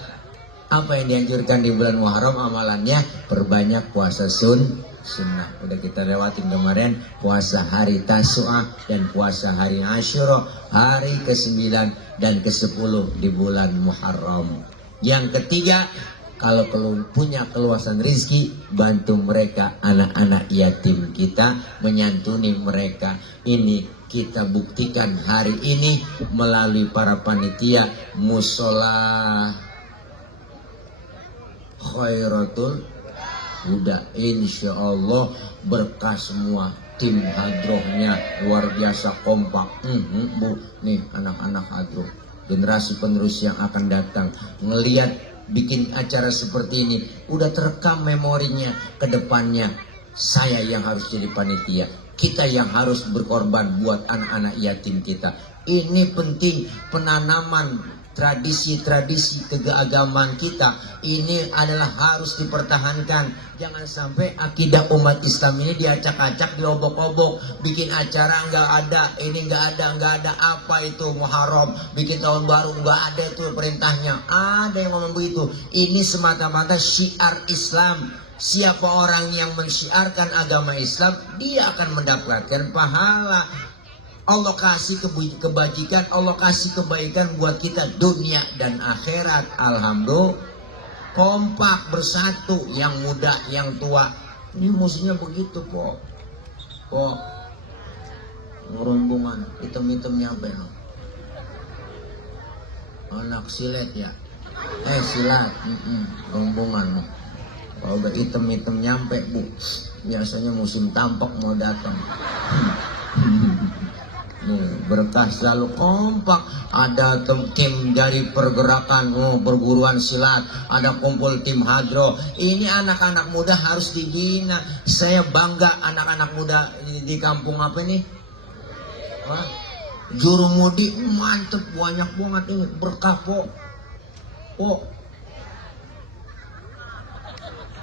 apa yang dianjurkan di bulan Muharram amalannya? Perbanyak puasa sunnah. Udah kita lewatin kemarin, puasa hari Tasu'ah dan puasa hari Asyura, hari ke-9 dan ke-10 di bulan Muharram. Yang ketiga, kalau punya keluasan rizki, bantu mereka, anak-anak yatim kita, menyantuni mereka. Ini kita buktikan hari ini melalui para panitia musola Khairatul Huda. Insya Allah berkah semua. Tim hadrohnya luar biasa kompak. Bu, nih anak-anak hadroh, generasi penerus yang akan datang ngelihat bikin acara seperti ini, udah terekam memorinya ke depannya. Saya yang harus jadi panitia, kita yang harus berkorban buat anak-anak yatim kita. Ini penting, penanaman tradisi-tradisi keagamaan kita ini adalah harus dipertahankan. Jangan sampai akidah umat Islam ini diacak-acak, diobok-obok, bikin acara nggak ada, ini nggak ada apa itu Muharram, bikin tahun baru nggak ada itu perintahnya. Ada yang ngomong begitu. Ini semata-mata syiar Islam. Siapa orang yang mensyiarkan agama Islam, dia akan mendapatkan pahala. Allah kasih kebajikan, Allah kasih kebaikan buat kita dunia dan akhirat. Alhamdulillah, kompak bersatu, yang muda, yang tua. Ini musuhnya begitu kok. Rombongan hitam-hitam nyampe. Anak silet ya. Silat. Rombongan. Kalau udah hitam-hitam nyampe bu, biasanya musim tampak mau datang. Berkah selalu kompak. Ada tim dari pergerakan perguruan silat, ada kumpul tim hadro. Ini anak-anak muda harus dibina. Saya bangga anak-anak muda di kampung apa nih? Jurumudi, mantep, banyak banget ini berkah po.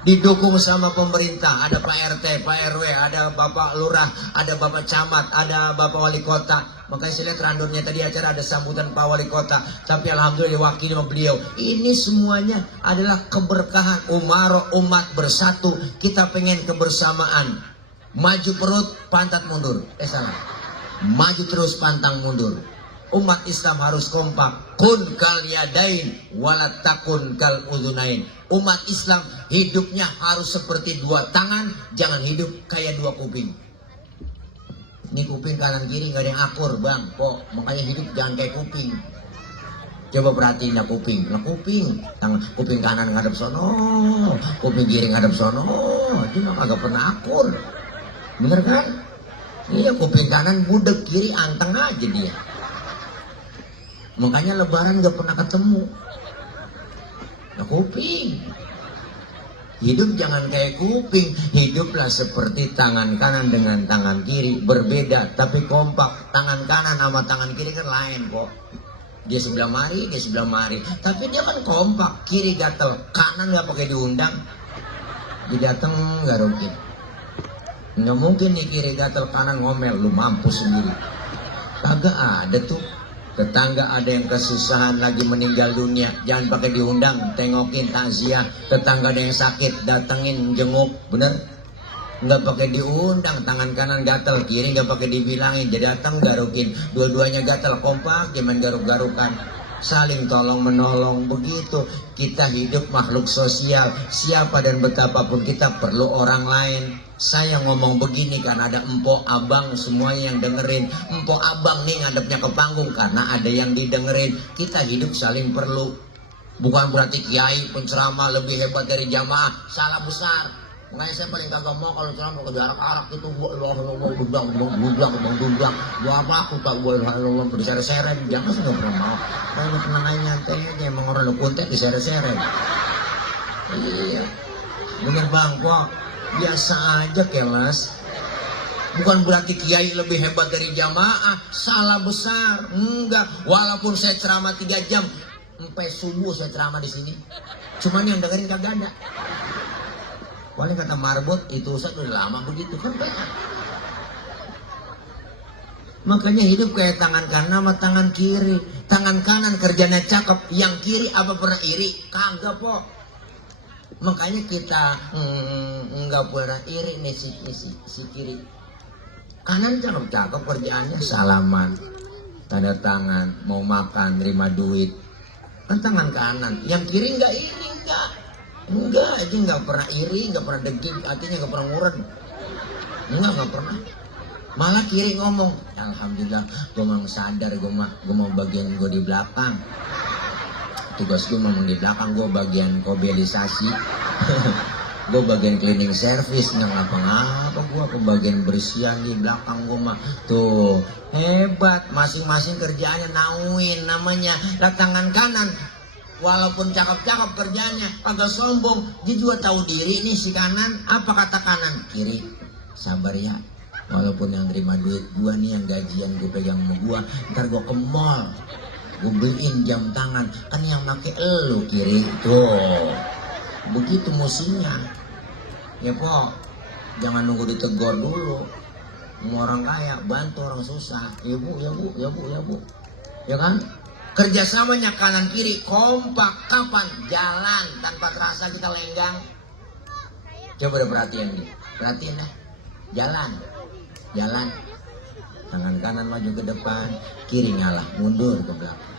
Didukung sama pemerintah, ada Pak RT, Pak RW, ada Bapak Lurah, ada Bapak Camat, ada Bapak Wali Kota. Makanya saya lihat randonnya tadi acara ada sambutan Pak Wali Kota. Tapi alhamdulillah diwakili sama beliau. Ini semuanya adalah keberkahan umaro umat bersatu. Kita pengen kebersamaan. Maju perut, pantat mundur. Salah. Maju terus, pantang mundur. Umat Islam harus kompak. Kun kal yadain walat takun kal udunain. Umat Islam hidupnya harus seperti dua tangan, jangan hidup kayak dua kuping. Ini kuping kanan kiri nggak ada yang akur bang, kok makanya hidup jangan kayak kuping. Coba perhatiin ya kuping, nah kuping, tangan kuping kanan ngadep sono, kuping kiri ngadep sono, itu mah kagak pernah akur, bener kan? Iya kuping kanan budek, kiri anteng aja dia. Makanya lebaran gak pernah ketemu. Nah kuping. Hidup jangan kayak kuping. Hiduplah seperti tangan kanan dengan tangan kiri. Berbeda tapi kompak. Tangan kanan sama tangan kiri kan lain kok. Dia sebelah mari, dia sebelah mari. Tapi dia kan kompak. Kiri gatel, kanan gak pakai diundang. Dia dateng gak rugi. Nggak mungkin nih kiri gatel kanan ngomel. Lu mampus sendiri. Kagak ada tuh. Tetangga ada yang kesusahan lagi meninggal dunia, jangan pakai diundang, tengokin takziah. Tetangga ada yang sakit, datengin jenguk, bener? Nggak pakai diundang, tangan kanan gatel, kiri nggak pakai dibilangin, jadi datang garukin, dua-duanya gatel, kompak, jangan garuk-garukan, saling tolong menolong. Begitu kita hidup makhluk sosial, siapa dan betapapun kita perlu orang lain. Saya ngomong begini karena ada empok abang semuanya yang dengerin. Empok abang nih ngadepnya ke panggung karena ada yang didengerin. Kita hidup saling perlu. Bukan berarti kiai penceramah lebih hebat dari jamaah. Salah besar. Makanya saya paling kagak mau kalau ceramah ke arak-arak itu. Gua apa aku tak gua diseret-seret. Jangan saya nggak pernah mau. Saya nggak pernah nyantai aja. Emang orang lu kuntet diseret-seret. Iya. Bener bang kok. Biasa aja kelas. Bukan berarti kiai lebih hebat dari jamaah. Salah besar. Enggak. Walaupun saya ceramah 3 jam sampai subuh saya ceramah di sini. Cuman yang dengerin kagak ada. Paling kata marbot itu Ustaz udah lama begitu kan banyak. Makanya hidup kayak tangan kanan sama tangan kiri. Tangan kanan kerjanya cakep, yang kiri apa pernah iri? Kagak po. Makanya kita nggak pernah iri nih si kiri. Kanan cakep-cakep kerjaannya, salaman, tanda tangan, mau makan, terima duit. Kan tangan kanan. Yang kiri nggak iri, enggak aja nggak pernah iri, nggak pernah degil, hatinya nggak pernah nguren. Nggak pernah. Malah kiri ngomong, alhamdulillah, gue mau sadar, gue mau bagian gue di belakang. Tugas gue memang di belakang, gue bagian kobelisasi. Gue bagian cleaning service, nggak ngapa-ngapa. Gue ke bagian bersihan di belakang gue mah. Tuh hebat, masing-masing kerjaannya nauin namanya. Lah tangan kanan walaupun cakep-cakep kerjanya agak sombong, dia juga tahu diri nih si kanan. Apa kata kanan? Kiri, sabar ya, walaupun yang terima duit gue nih, yang gajian gue pegang sama gue, ntar gue ke mall gue beliin jam tangan, kan yang pakai elu kiri. Tuh begitu musimnya ya po. Jangan nunggu ditegur dulu. Mau orang kaya bantu orang susah. Ya bu ya kan. Kerjasamanya kanan kiri kompak. Kapan jalan tanpa terasa kita lenggang. Coba deh perhatiin nih, perhatiin dah. Jalan tangan kanan maju ke depan, kiri ngalah mundur ke belakang.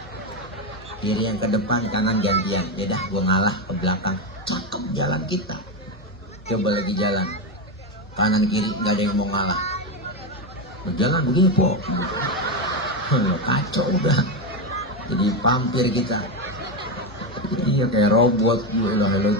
Kiri yang ke depan, kanan gantian. Ya dah, gua ngalah ke belakang. Cakep jalan kita. Coba lagi jalan, kanan kiri nggak ada yang mau ngalah. Berjalan begini po. Kacau udah. Jadi pampir kita. Iya kayak robot.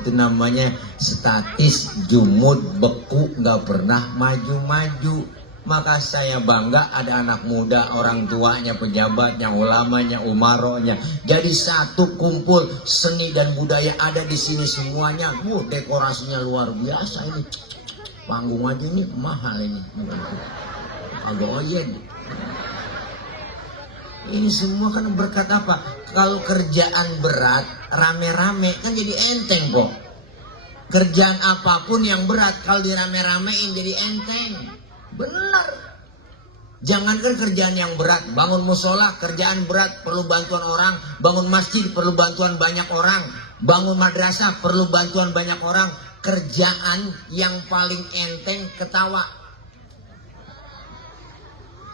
Itu namanya statis, jumud, beku, nggak pernah maju-maju. Maka saya bangga ada anak muda, orang tuanya, pejabatnya, ulamanya, umaronya. Jadi satu kumpul seni dan budaya ada di sini semuanya. Dekorasinya luar biasa ini. Panggung aja ini mahal ini. Agak oyen. Ini semua kan berkat apa? Kalau kerjaan berat, rame-rame kan jadi enteng kok. Kerjaan apapun yang berat kalau dirame-ramein jadi enteng. Benar. Jangankan kerjaan yang berat, bangun musola kerjaan berat, perlu bantuan orang, bangun masjid perlu bantuan banyak orang, bangun madrasah perlu bantuan banyak orang. Kerjaan yang paling enteng ketawa.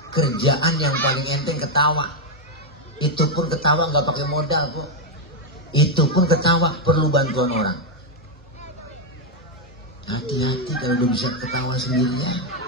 Kerjaan yang paling enteng ketawa. Itu pun ketawa nggak pakai modal kok. Itu pun ketawa perlu bantuan orang. Hati-hati kalau udah bisa ketawa sendirian.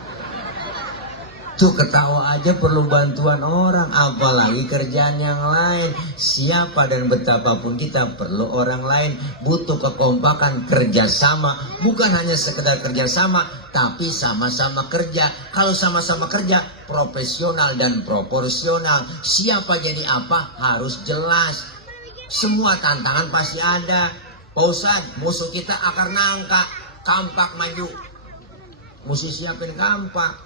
Tuh ketawa aja perlu bantuan orang, apalagi kerjaan yang lain. Siapa dan betapapun kita perlu orang lain, butuh kekompakan, kerjasama. Bukan hanya sekedar kerjasama, tapi sama-sama kerja. Kalau sama-sama kerja, profesional dan proporsional. Siapa jadi apa harus jelas. Semua tantangan pasti ada. Pak Ustadz, musuh kita akar nangka, kampak maju. Mesti siapin kampak.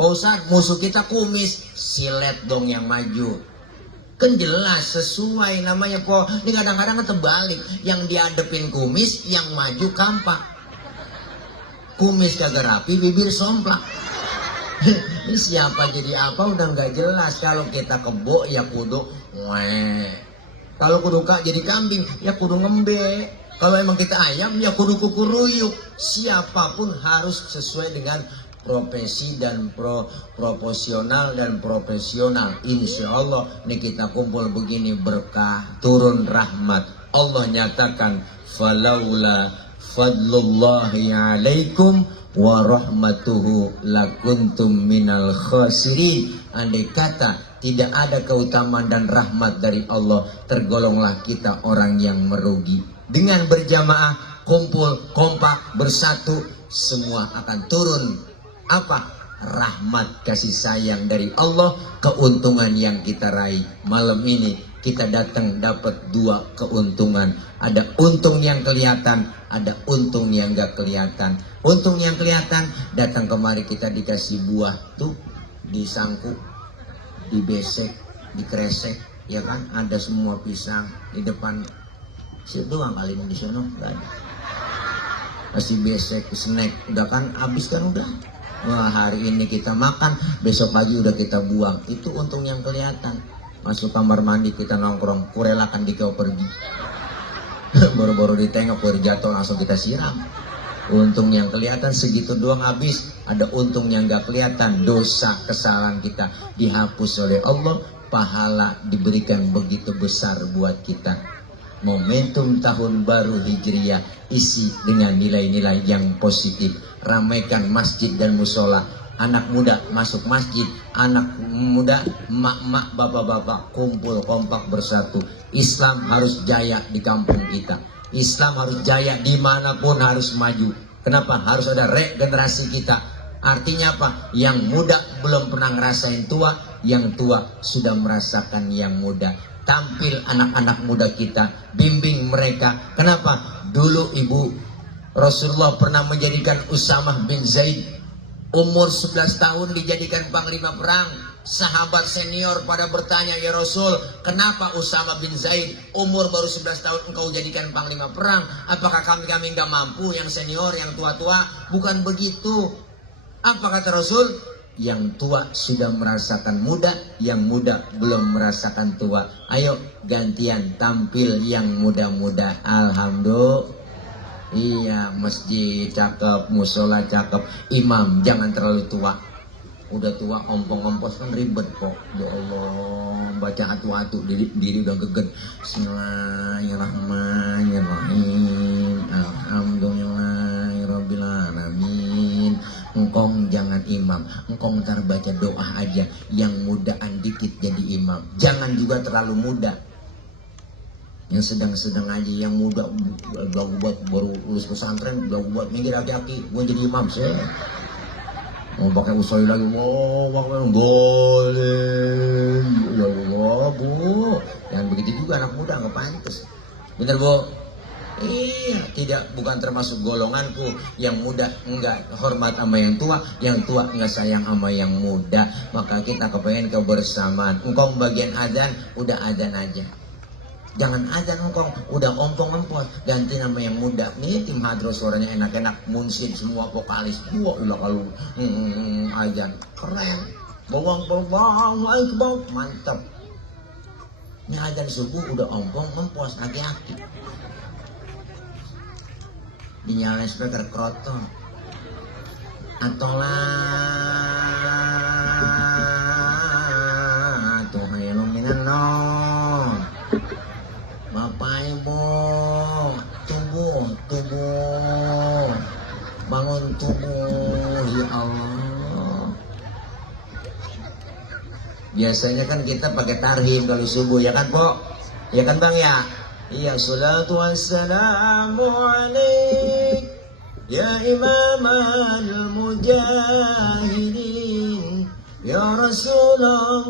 Ustadz, musuh kita kumis, silet dong yang maju. Kan jelas sesuai namanya po. Ini kadang-kadang terbalik, yang diadepin kumis, yang maju kampak. Kumis kagak rapi, bibir somplak. Ini siapa jadi apa udah nggak jelas. Kalau kita kebo ya kudu weh. Kalau kudu kak jadi kambing ya kudu ngembe. Kalau emang kita ayam ya kudu kukuruyuk. Siapapun harus sesuai dengan profesi dan proporsional dan profesional. Insya Allah nih kita kumpul begini berkah, turun rahmat. Allah nyatakan falaula fadlullahi alaikum wa rahmatuhu lakuntum minal khasirin. Andai kata tidak ada keutamaan dan rahmat dari Allah, tergolonglah kita orang yang merugi. Dengan berjamaah, kumpul, kompak, bersatu, semua akan turun apa? Rahmat kasih sayang dari Allah, keuntungan yang kita raih. Malam ini kita datang dapat dua keuntungan. Ada untung yang kelihatan, ada untung yang gak kelihatan. Untung yang kelihatan, datang kemari kita dikasih buah tuh, disangkuk, dibesek, dikresek, ya kan? Ada semua pisang di depan. Situ doang kali ini di sana, gak ada. Kasih besek, snack, udah kan habis kan udah. Wah, hari ini kita makan, besok pagi udah kita buang. Itu untung yang kelihatan. Masuk kamar mandi kita nongkrong, kurelakan dikau pergi. Baru-baru ditengok, baru jatuh langsung kita siram. Untung yang kelihatan segitu doang habis. Ada untung yang gak kelihatan, dosa kesalahan kita dihapus oleh Allah. Pahala diberikan begitu besar buat kita. Momentum tahun baru Hijriah isi dengan nilai-nilai yang positif. Ramaikan masjid dan musola. Anak muda masuk masjid, anak muda, emak-emak, bapak-bapak kumpul kompak bersatu. Islam harus jaya di kampung kita. Islam harus jaya dimanapun, harus maju. Kenapa? Harus ada regenerasi kita. Artinya apa? Yang muda belum pernah ngerasain tua, yang tua sudah merasakan yang muda. Tampil anak-anak muda kita, bimbing mereka. Kenapa? Dulu ibu Rasulullah pernah menjadikan Usamah bin Zaid, umur 11 tahun dijadikan panglima perang. Sahabat senior pada bertanya, ya Rasul, kenapa Usamah bin Zaid umur baru 11 tahun engkau jadikan panglima perang? Apakah kami nggak mampu, yang senior, yang tua-tua? Bukan begitu. Apa kata Rasul? Yang tua sudah merasakan muda, yang muda belum merasakan tua. Ayo gantian tampil yang muda-muda. Alhamdulillah. Iya, masjid cakep, musola cakep, imam jangan terlalu tua. Udah tua ompong-ompos kan ribet kok. Ya Allah, baca atu-atu diri udah geget. Bismillahirrahmanirrahim. Alhamdulillahirabbil alamin. Engkong jangan imam, engkong ntar baca doa aja. Yang mudaan dikit jadi imam. Jangan juga terlalu muda. Yang sedang-sedang aja, yang muda belagu buat baru lulus pesantren, belagu buat minggir aki-aki, gue jadi imam saya. Mau pakai usai lagi, mau pakai boleh, ya Allah bu. Yang begitu juga anak muda nggak pantas, bener bu? Iya, tidak, bukan termasuk golonganku. Yang muda enggak hormat sama yang tua enggak sayang sama yang muda. Maka kita kepengen kebersamaan. Engkau bagian adzan, udah adzan aja. Jangan adzan engkau, udah ompong-ompong, ganti nama yang muda. Nih tim hadro suaranya enak-enak, munsid semua vokalis. Wah, kalau adzan keren. bawang Allahu Akbar, mantap. Ini azan subuh udah ompong mempuas aki-aki. Dinyalain speaker kroton. Atolah tuh hayang minan non. Bapak Ibu, tubuh, bangun tubuh, ya Allah. Biasanya kan kita pakai tarhim kalau subuh, ya kan Pok? Ya kan Bang ya? Iya, salatu wassalamu alaik ya imam al-mujahidin ya Rasulullah.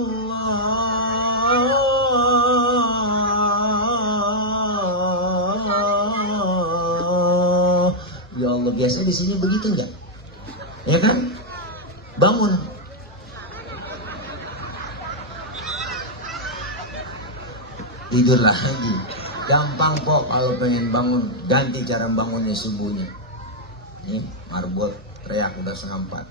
Ya Allah, biasa di sini begitu enggak? Ya kan? Bangun. Tidur lagi. Gampang Pok kalau pengen bangun, ganti cara bangunnya subuhnya. Ini marbot teriak udah 3:30.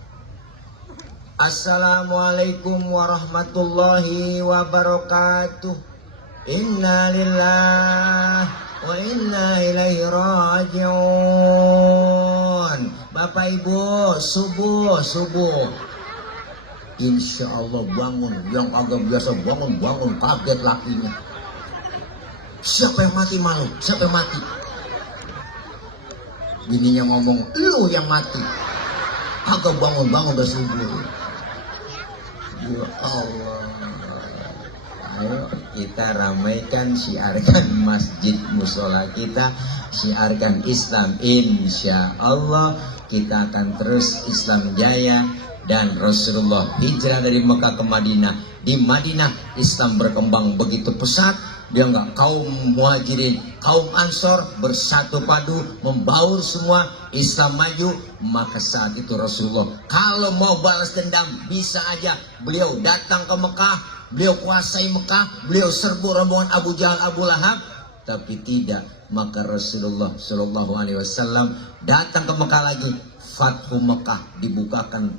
Assalamualaikum warahmatullahi wabarakatuh. Inna lillahi wa inna ilaihi rajiun. Bapak Ibu, subuh. Insya Allah bangun. Yang agak biasa bangun kaget lakinya. Siapa yang mati malu? Siapa yang mati? Bininya ngomong, lu yang mati. Agak bangun udah subuh. Ya Allah. Ayo kita ramaikan, siarkan masjid musola kita, siarkan Islam. Insya Allah kita akan terus Islam jaya. Dan Rasulullah hijrah dari Mekah ke Madinah. Di Madinah Islam berkembang begitu pesat. Dia enggak, kaum muhajirin, kaum ansor bersatu padu, membaur semua, Islam maju. Maka saat itu Rasulullah kalau mau balas dendam bisa aja. Beliau datang ke Mekah, beliau kuasai Mekah, beliau serbu rombongan Abu Jahal, Abu Lahab. Tapi tidak, maka Rasulullah Shallallahu Alaihi Wasallam datang ke Mekah lagi. Fathu Mekah dibukakan,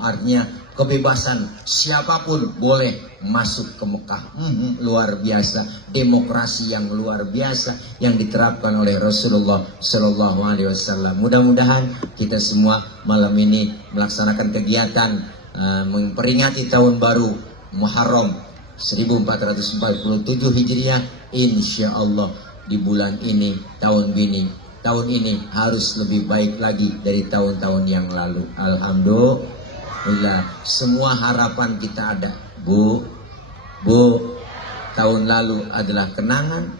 artinya kebebasan, siapapun boleh masuk ke Mekah. Luar biasa, demokrasi yang luar biasa yang diterapkan oleh Rasulullah Shallallahu Alaihi Wasallam. Mudah-mudahan kita semua malam ini melaksanakan kegiatan memperingati tahun baru Muharram 1447 Hijriah. Insya Allah di bulan ini, tahun ini harus lebih baik lagi dari tahun-tahun yang lalu. Alhamdulillah, semua harapan kita ada. Bu, tahun lalu adalah kenangan,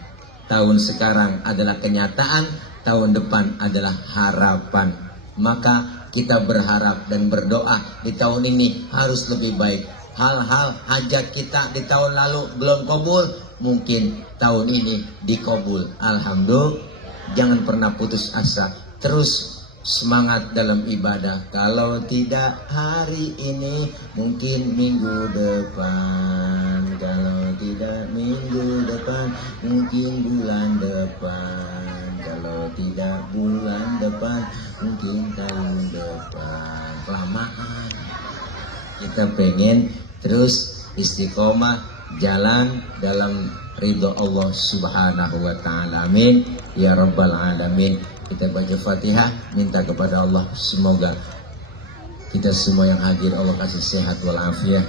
tahun sekarang adalah kenyataan, tahun depan adalah harapan. Maka kita berharap dan berdoa di tahun ini harus lebih baik. Hal-hal hajat kita di tahun lalu belum kabul, mungkin tahun ini dikabul. Alhamdulillah. Jangan pernah putus asa, terus semangat dalam ibadah. Kalau tidak hari ini, mungkin minggu depan. Kalau tidak minggu depan, mungkin bulan depan. Kalau tidak bulan depan, mungkin tahun depan. Kelamaan. Kita pengen terus istiqomah jalan dalam ridho Allah Subhanahu wa ta'ala. Amin ya rabbal alamin. Kita baca Fatihah, minta kepada Allah semoga kita semua yang hadir Allah kasih sehat walafiat,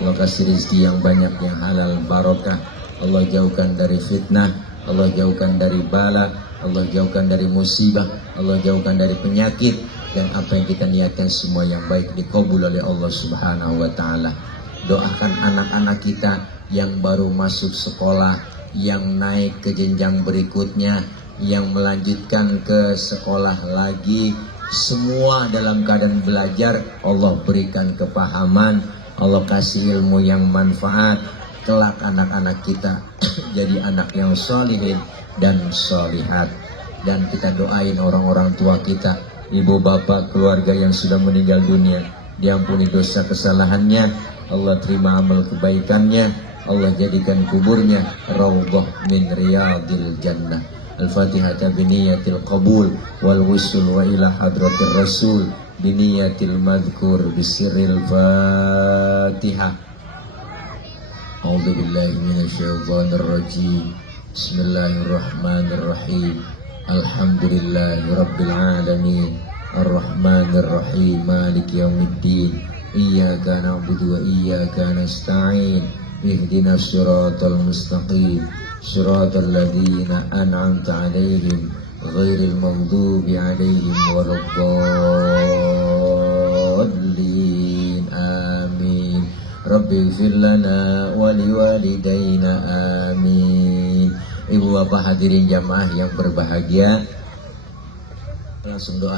Allah kasih rezeki yang banyak, yang halal barokah, Allah jauhkan dari fitnah, Allah jauhkan dari bala, Allah jauhkan dari musibah, Allah jauhkan dari penyakit, dan apa yang kita niatkan semua yang baik dikabul oleh Allah Subhanahu wa ta'ala. Doakan anak-anak kita yang baru masuk sekolah, yang naik ke jenjang berikutnya, yang melanjutkan ke sekolah lagi, semua dalam keadaan belajar. Allah berikan kepahaman, Allah kasih ilmu yang manfaat. Kelak anak-anak kita jadi anak yang solihin dan solihat. Dan kita doain orang-orang tua kita, ibu bapak, keluarga yang sudah meninggal dunia, diampuni dosa kesalahannya, Allah terima amal kebaikannya, Allah jadikan kuburnya raudhah min riyadil jannah. Al-Fatihah biniyatil qabul wal wusul wa ila hadratir rasul biniyatil madhkur bisirril Fatihah. A'udzu billahi minasyaitonir rajim. Bismillahirrahmanirrahim. Alhamdulillahi rabbil alamin. Arrahmanir rahim. Maliki yaumiddin. Iyyaka na'budu wa iyyaka nasta'in. Ihdinas siratal mustaqim. Siratal ladzina an'amta 'alaihim ghairil maghdubi 'alaihim waladdallin. Amin. Rabbi ighfir lana wa liwalidayna. Amin. Ibu bapak hadirin jamaah yang berbahagia, langsung doa,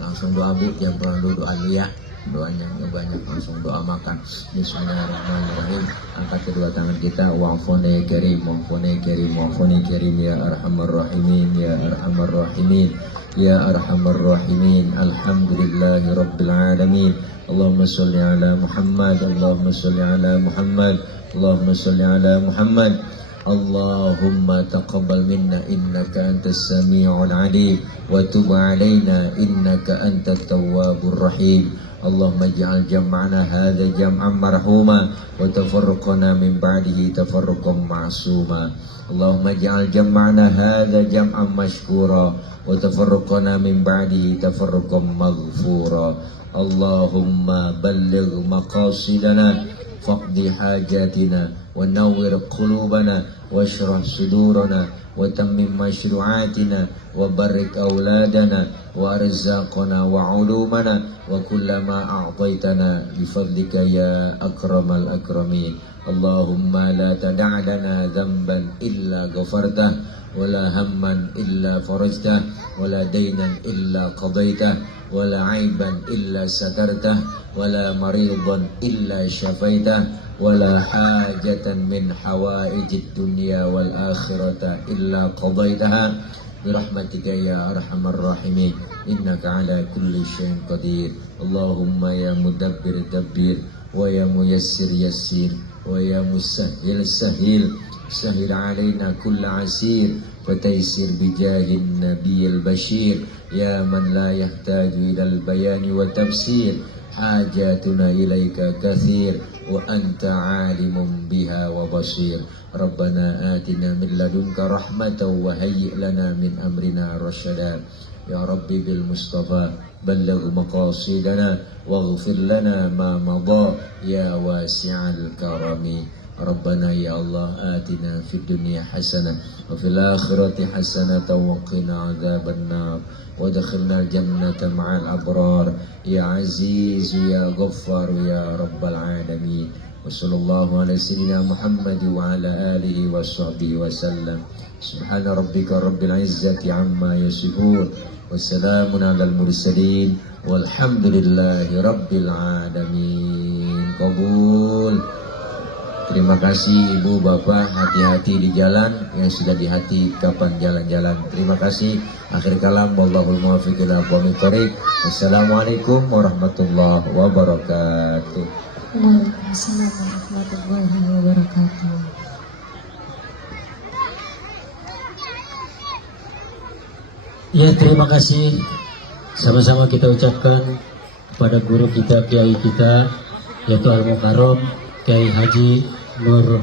langsung doa bu, jangan pernah dulu doa ya, doanya yang banyak, langsung doa makan. Bismillahirrahmanirrahim. Angkat kedua tangan kita, wa'funi karim, wa'funi karim, wa'funi karim ya arhamar rahimin, ya arhamar rahimin, ya arhamar rahimin. Alhamdulillahi rabbil alamin. Allahumma sholli ala Muhammad, Allahumma sholli ala Muhammad, Allahumma sholli ala Muhammad. Allahumma taqabbal minna innaka antas sami'ul alim wa tub alaina innaka antat tawwabur rahim. Allahumma ij'al jam'ana hadha jam'an marhuma wa tafarruqana min ba'dihi tafarruqan ma'suma. Allahumma ij'al jam'ana hadha jam'an mashkura wa tafarruqana min ba'dihi tafarruqan maghfura. Allahumma balligh maqasidana faqdi hajatina wa nawwir qulubana washrah sudurana wa tammim mashru'atina wa barik auladana wa arzaqana wa ulumana wa kullama a'taitana bifadlika ya akramal akramin. Allahumma la tada' lana dhanban illa ghafartah wala hamman illa farajtah wala daynan illa qadaitah wala aiban illa satartah wala maridan illa syafaitah wala hajatan min hawaijid dunya wal akhirata illa qadaitaha birahmatika ya arhamar rahimin innaka ala kulli syai'in qadir. Allahumma ya mudabbir dabbir wa ya muyassir yassir wa ya musahhil sahil sahil alaina kulla asir fataysir bijahin nabiyil bashir ya man la yahtaju ilal bayani wa tafsir hajatuna ilaika kathir wa anta alimun biha wa basir. Rabbana atina min ladunka rahmatan wa hayyi' lana min amrina rasyada. Ya Rabbi bil Mustafa balligh maqasidana waghfir lana ma madha ya wasi'al karami. Rabbana ya Allah atina fid dunya hasanah wa fil akhirati hasanah wa qina adzaban nar wa adkhilna jannata ma'al abrar ya aziz ya ghaffar ya rabbal alamin. Wa sallallahu ala sayyidina Muhammad wa ala alihi wa sahbihi wa sallam. Subhana rabbika rabbil izzati amma yasifun wa salamun alal mursalin walhamdulillahi rabbil alamin. Qabul. Terima kasih ibu bapak, hati-hati di jalan, yang sudah di hati kapan jalan-jalan. Terima kasih. Akhir kalam, wallahul muwaffiq ila aqwamit thoriq. Wassalamualaikum warahmatullahi wabarakatuh. Waalaikumsalam warahmatullahi wabarakatuh. Ya, terima kasih. Sama-sama kita ucapkan kepada guru kita, kiai kita, yaitu Al-Mukarram Kiai Haji Nur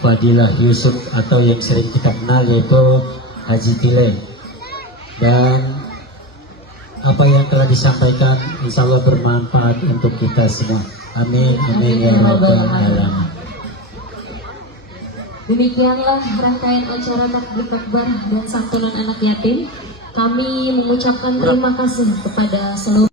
Fadilah Yusuf atau yang sering kita kenal yaitu Haji Tile. Dan apa yang telah disampaikan insya Allah bermanfaat untuk kita semua. Amin, amin ya rabbal alamin. Demikianlah rangkaian acara takbir akbar dan santunan anak yatim. Kami mengucapkan terima kasih kepada seluruh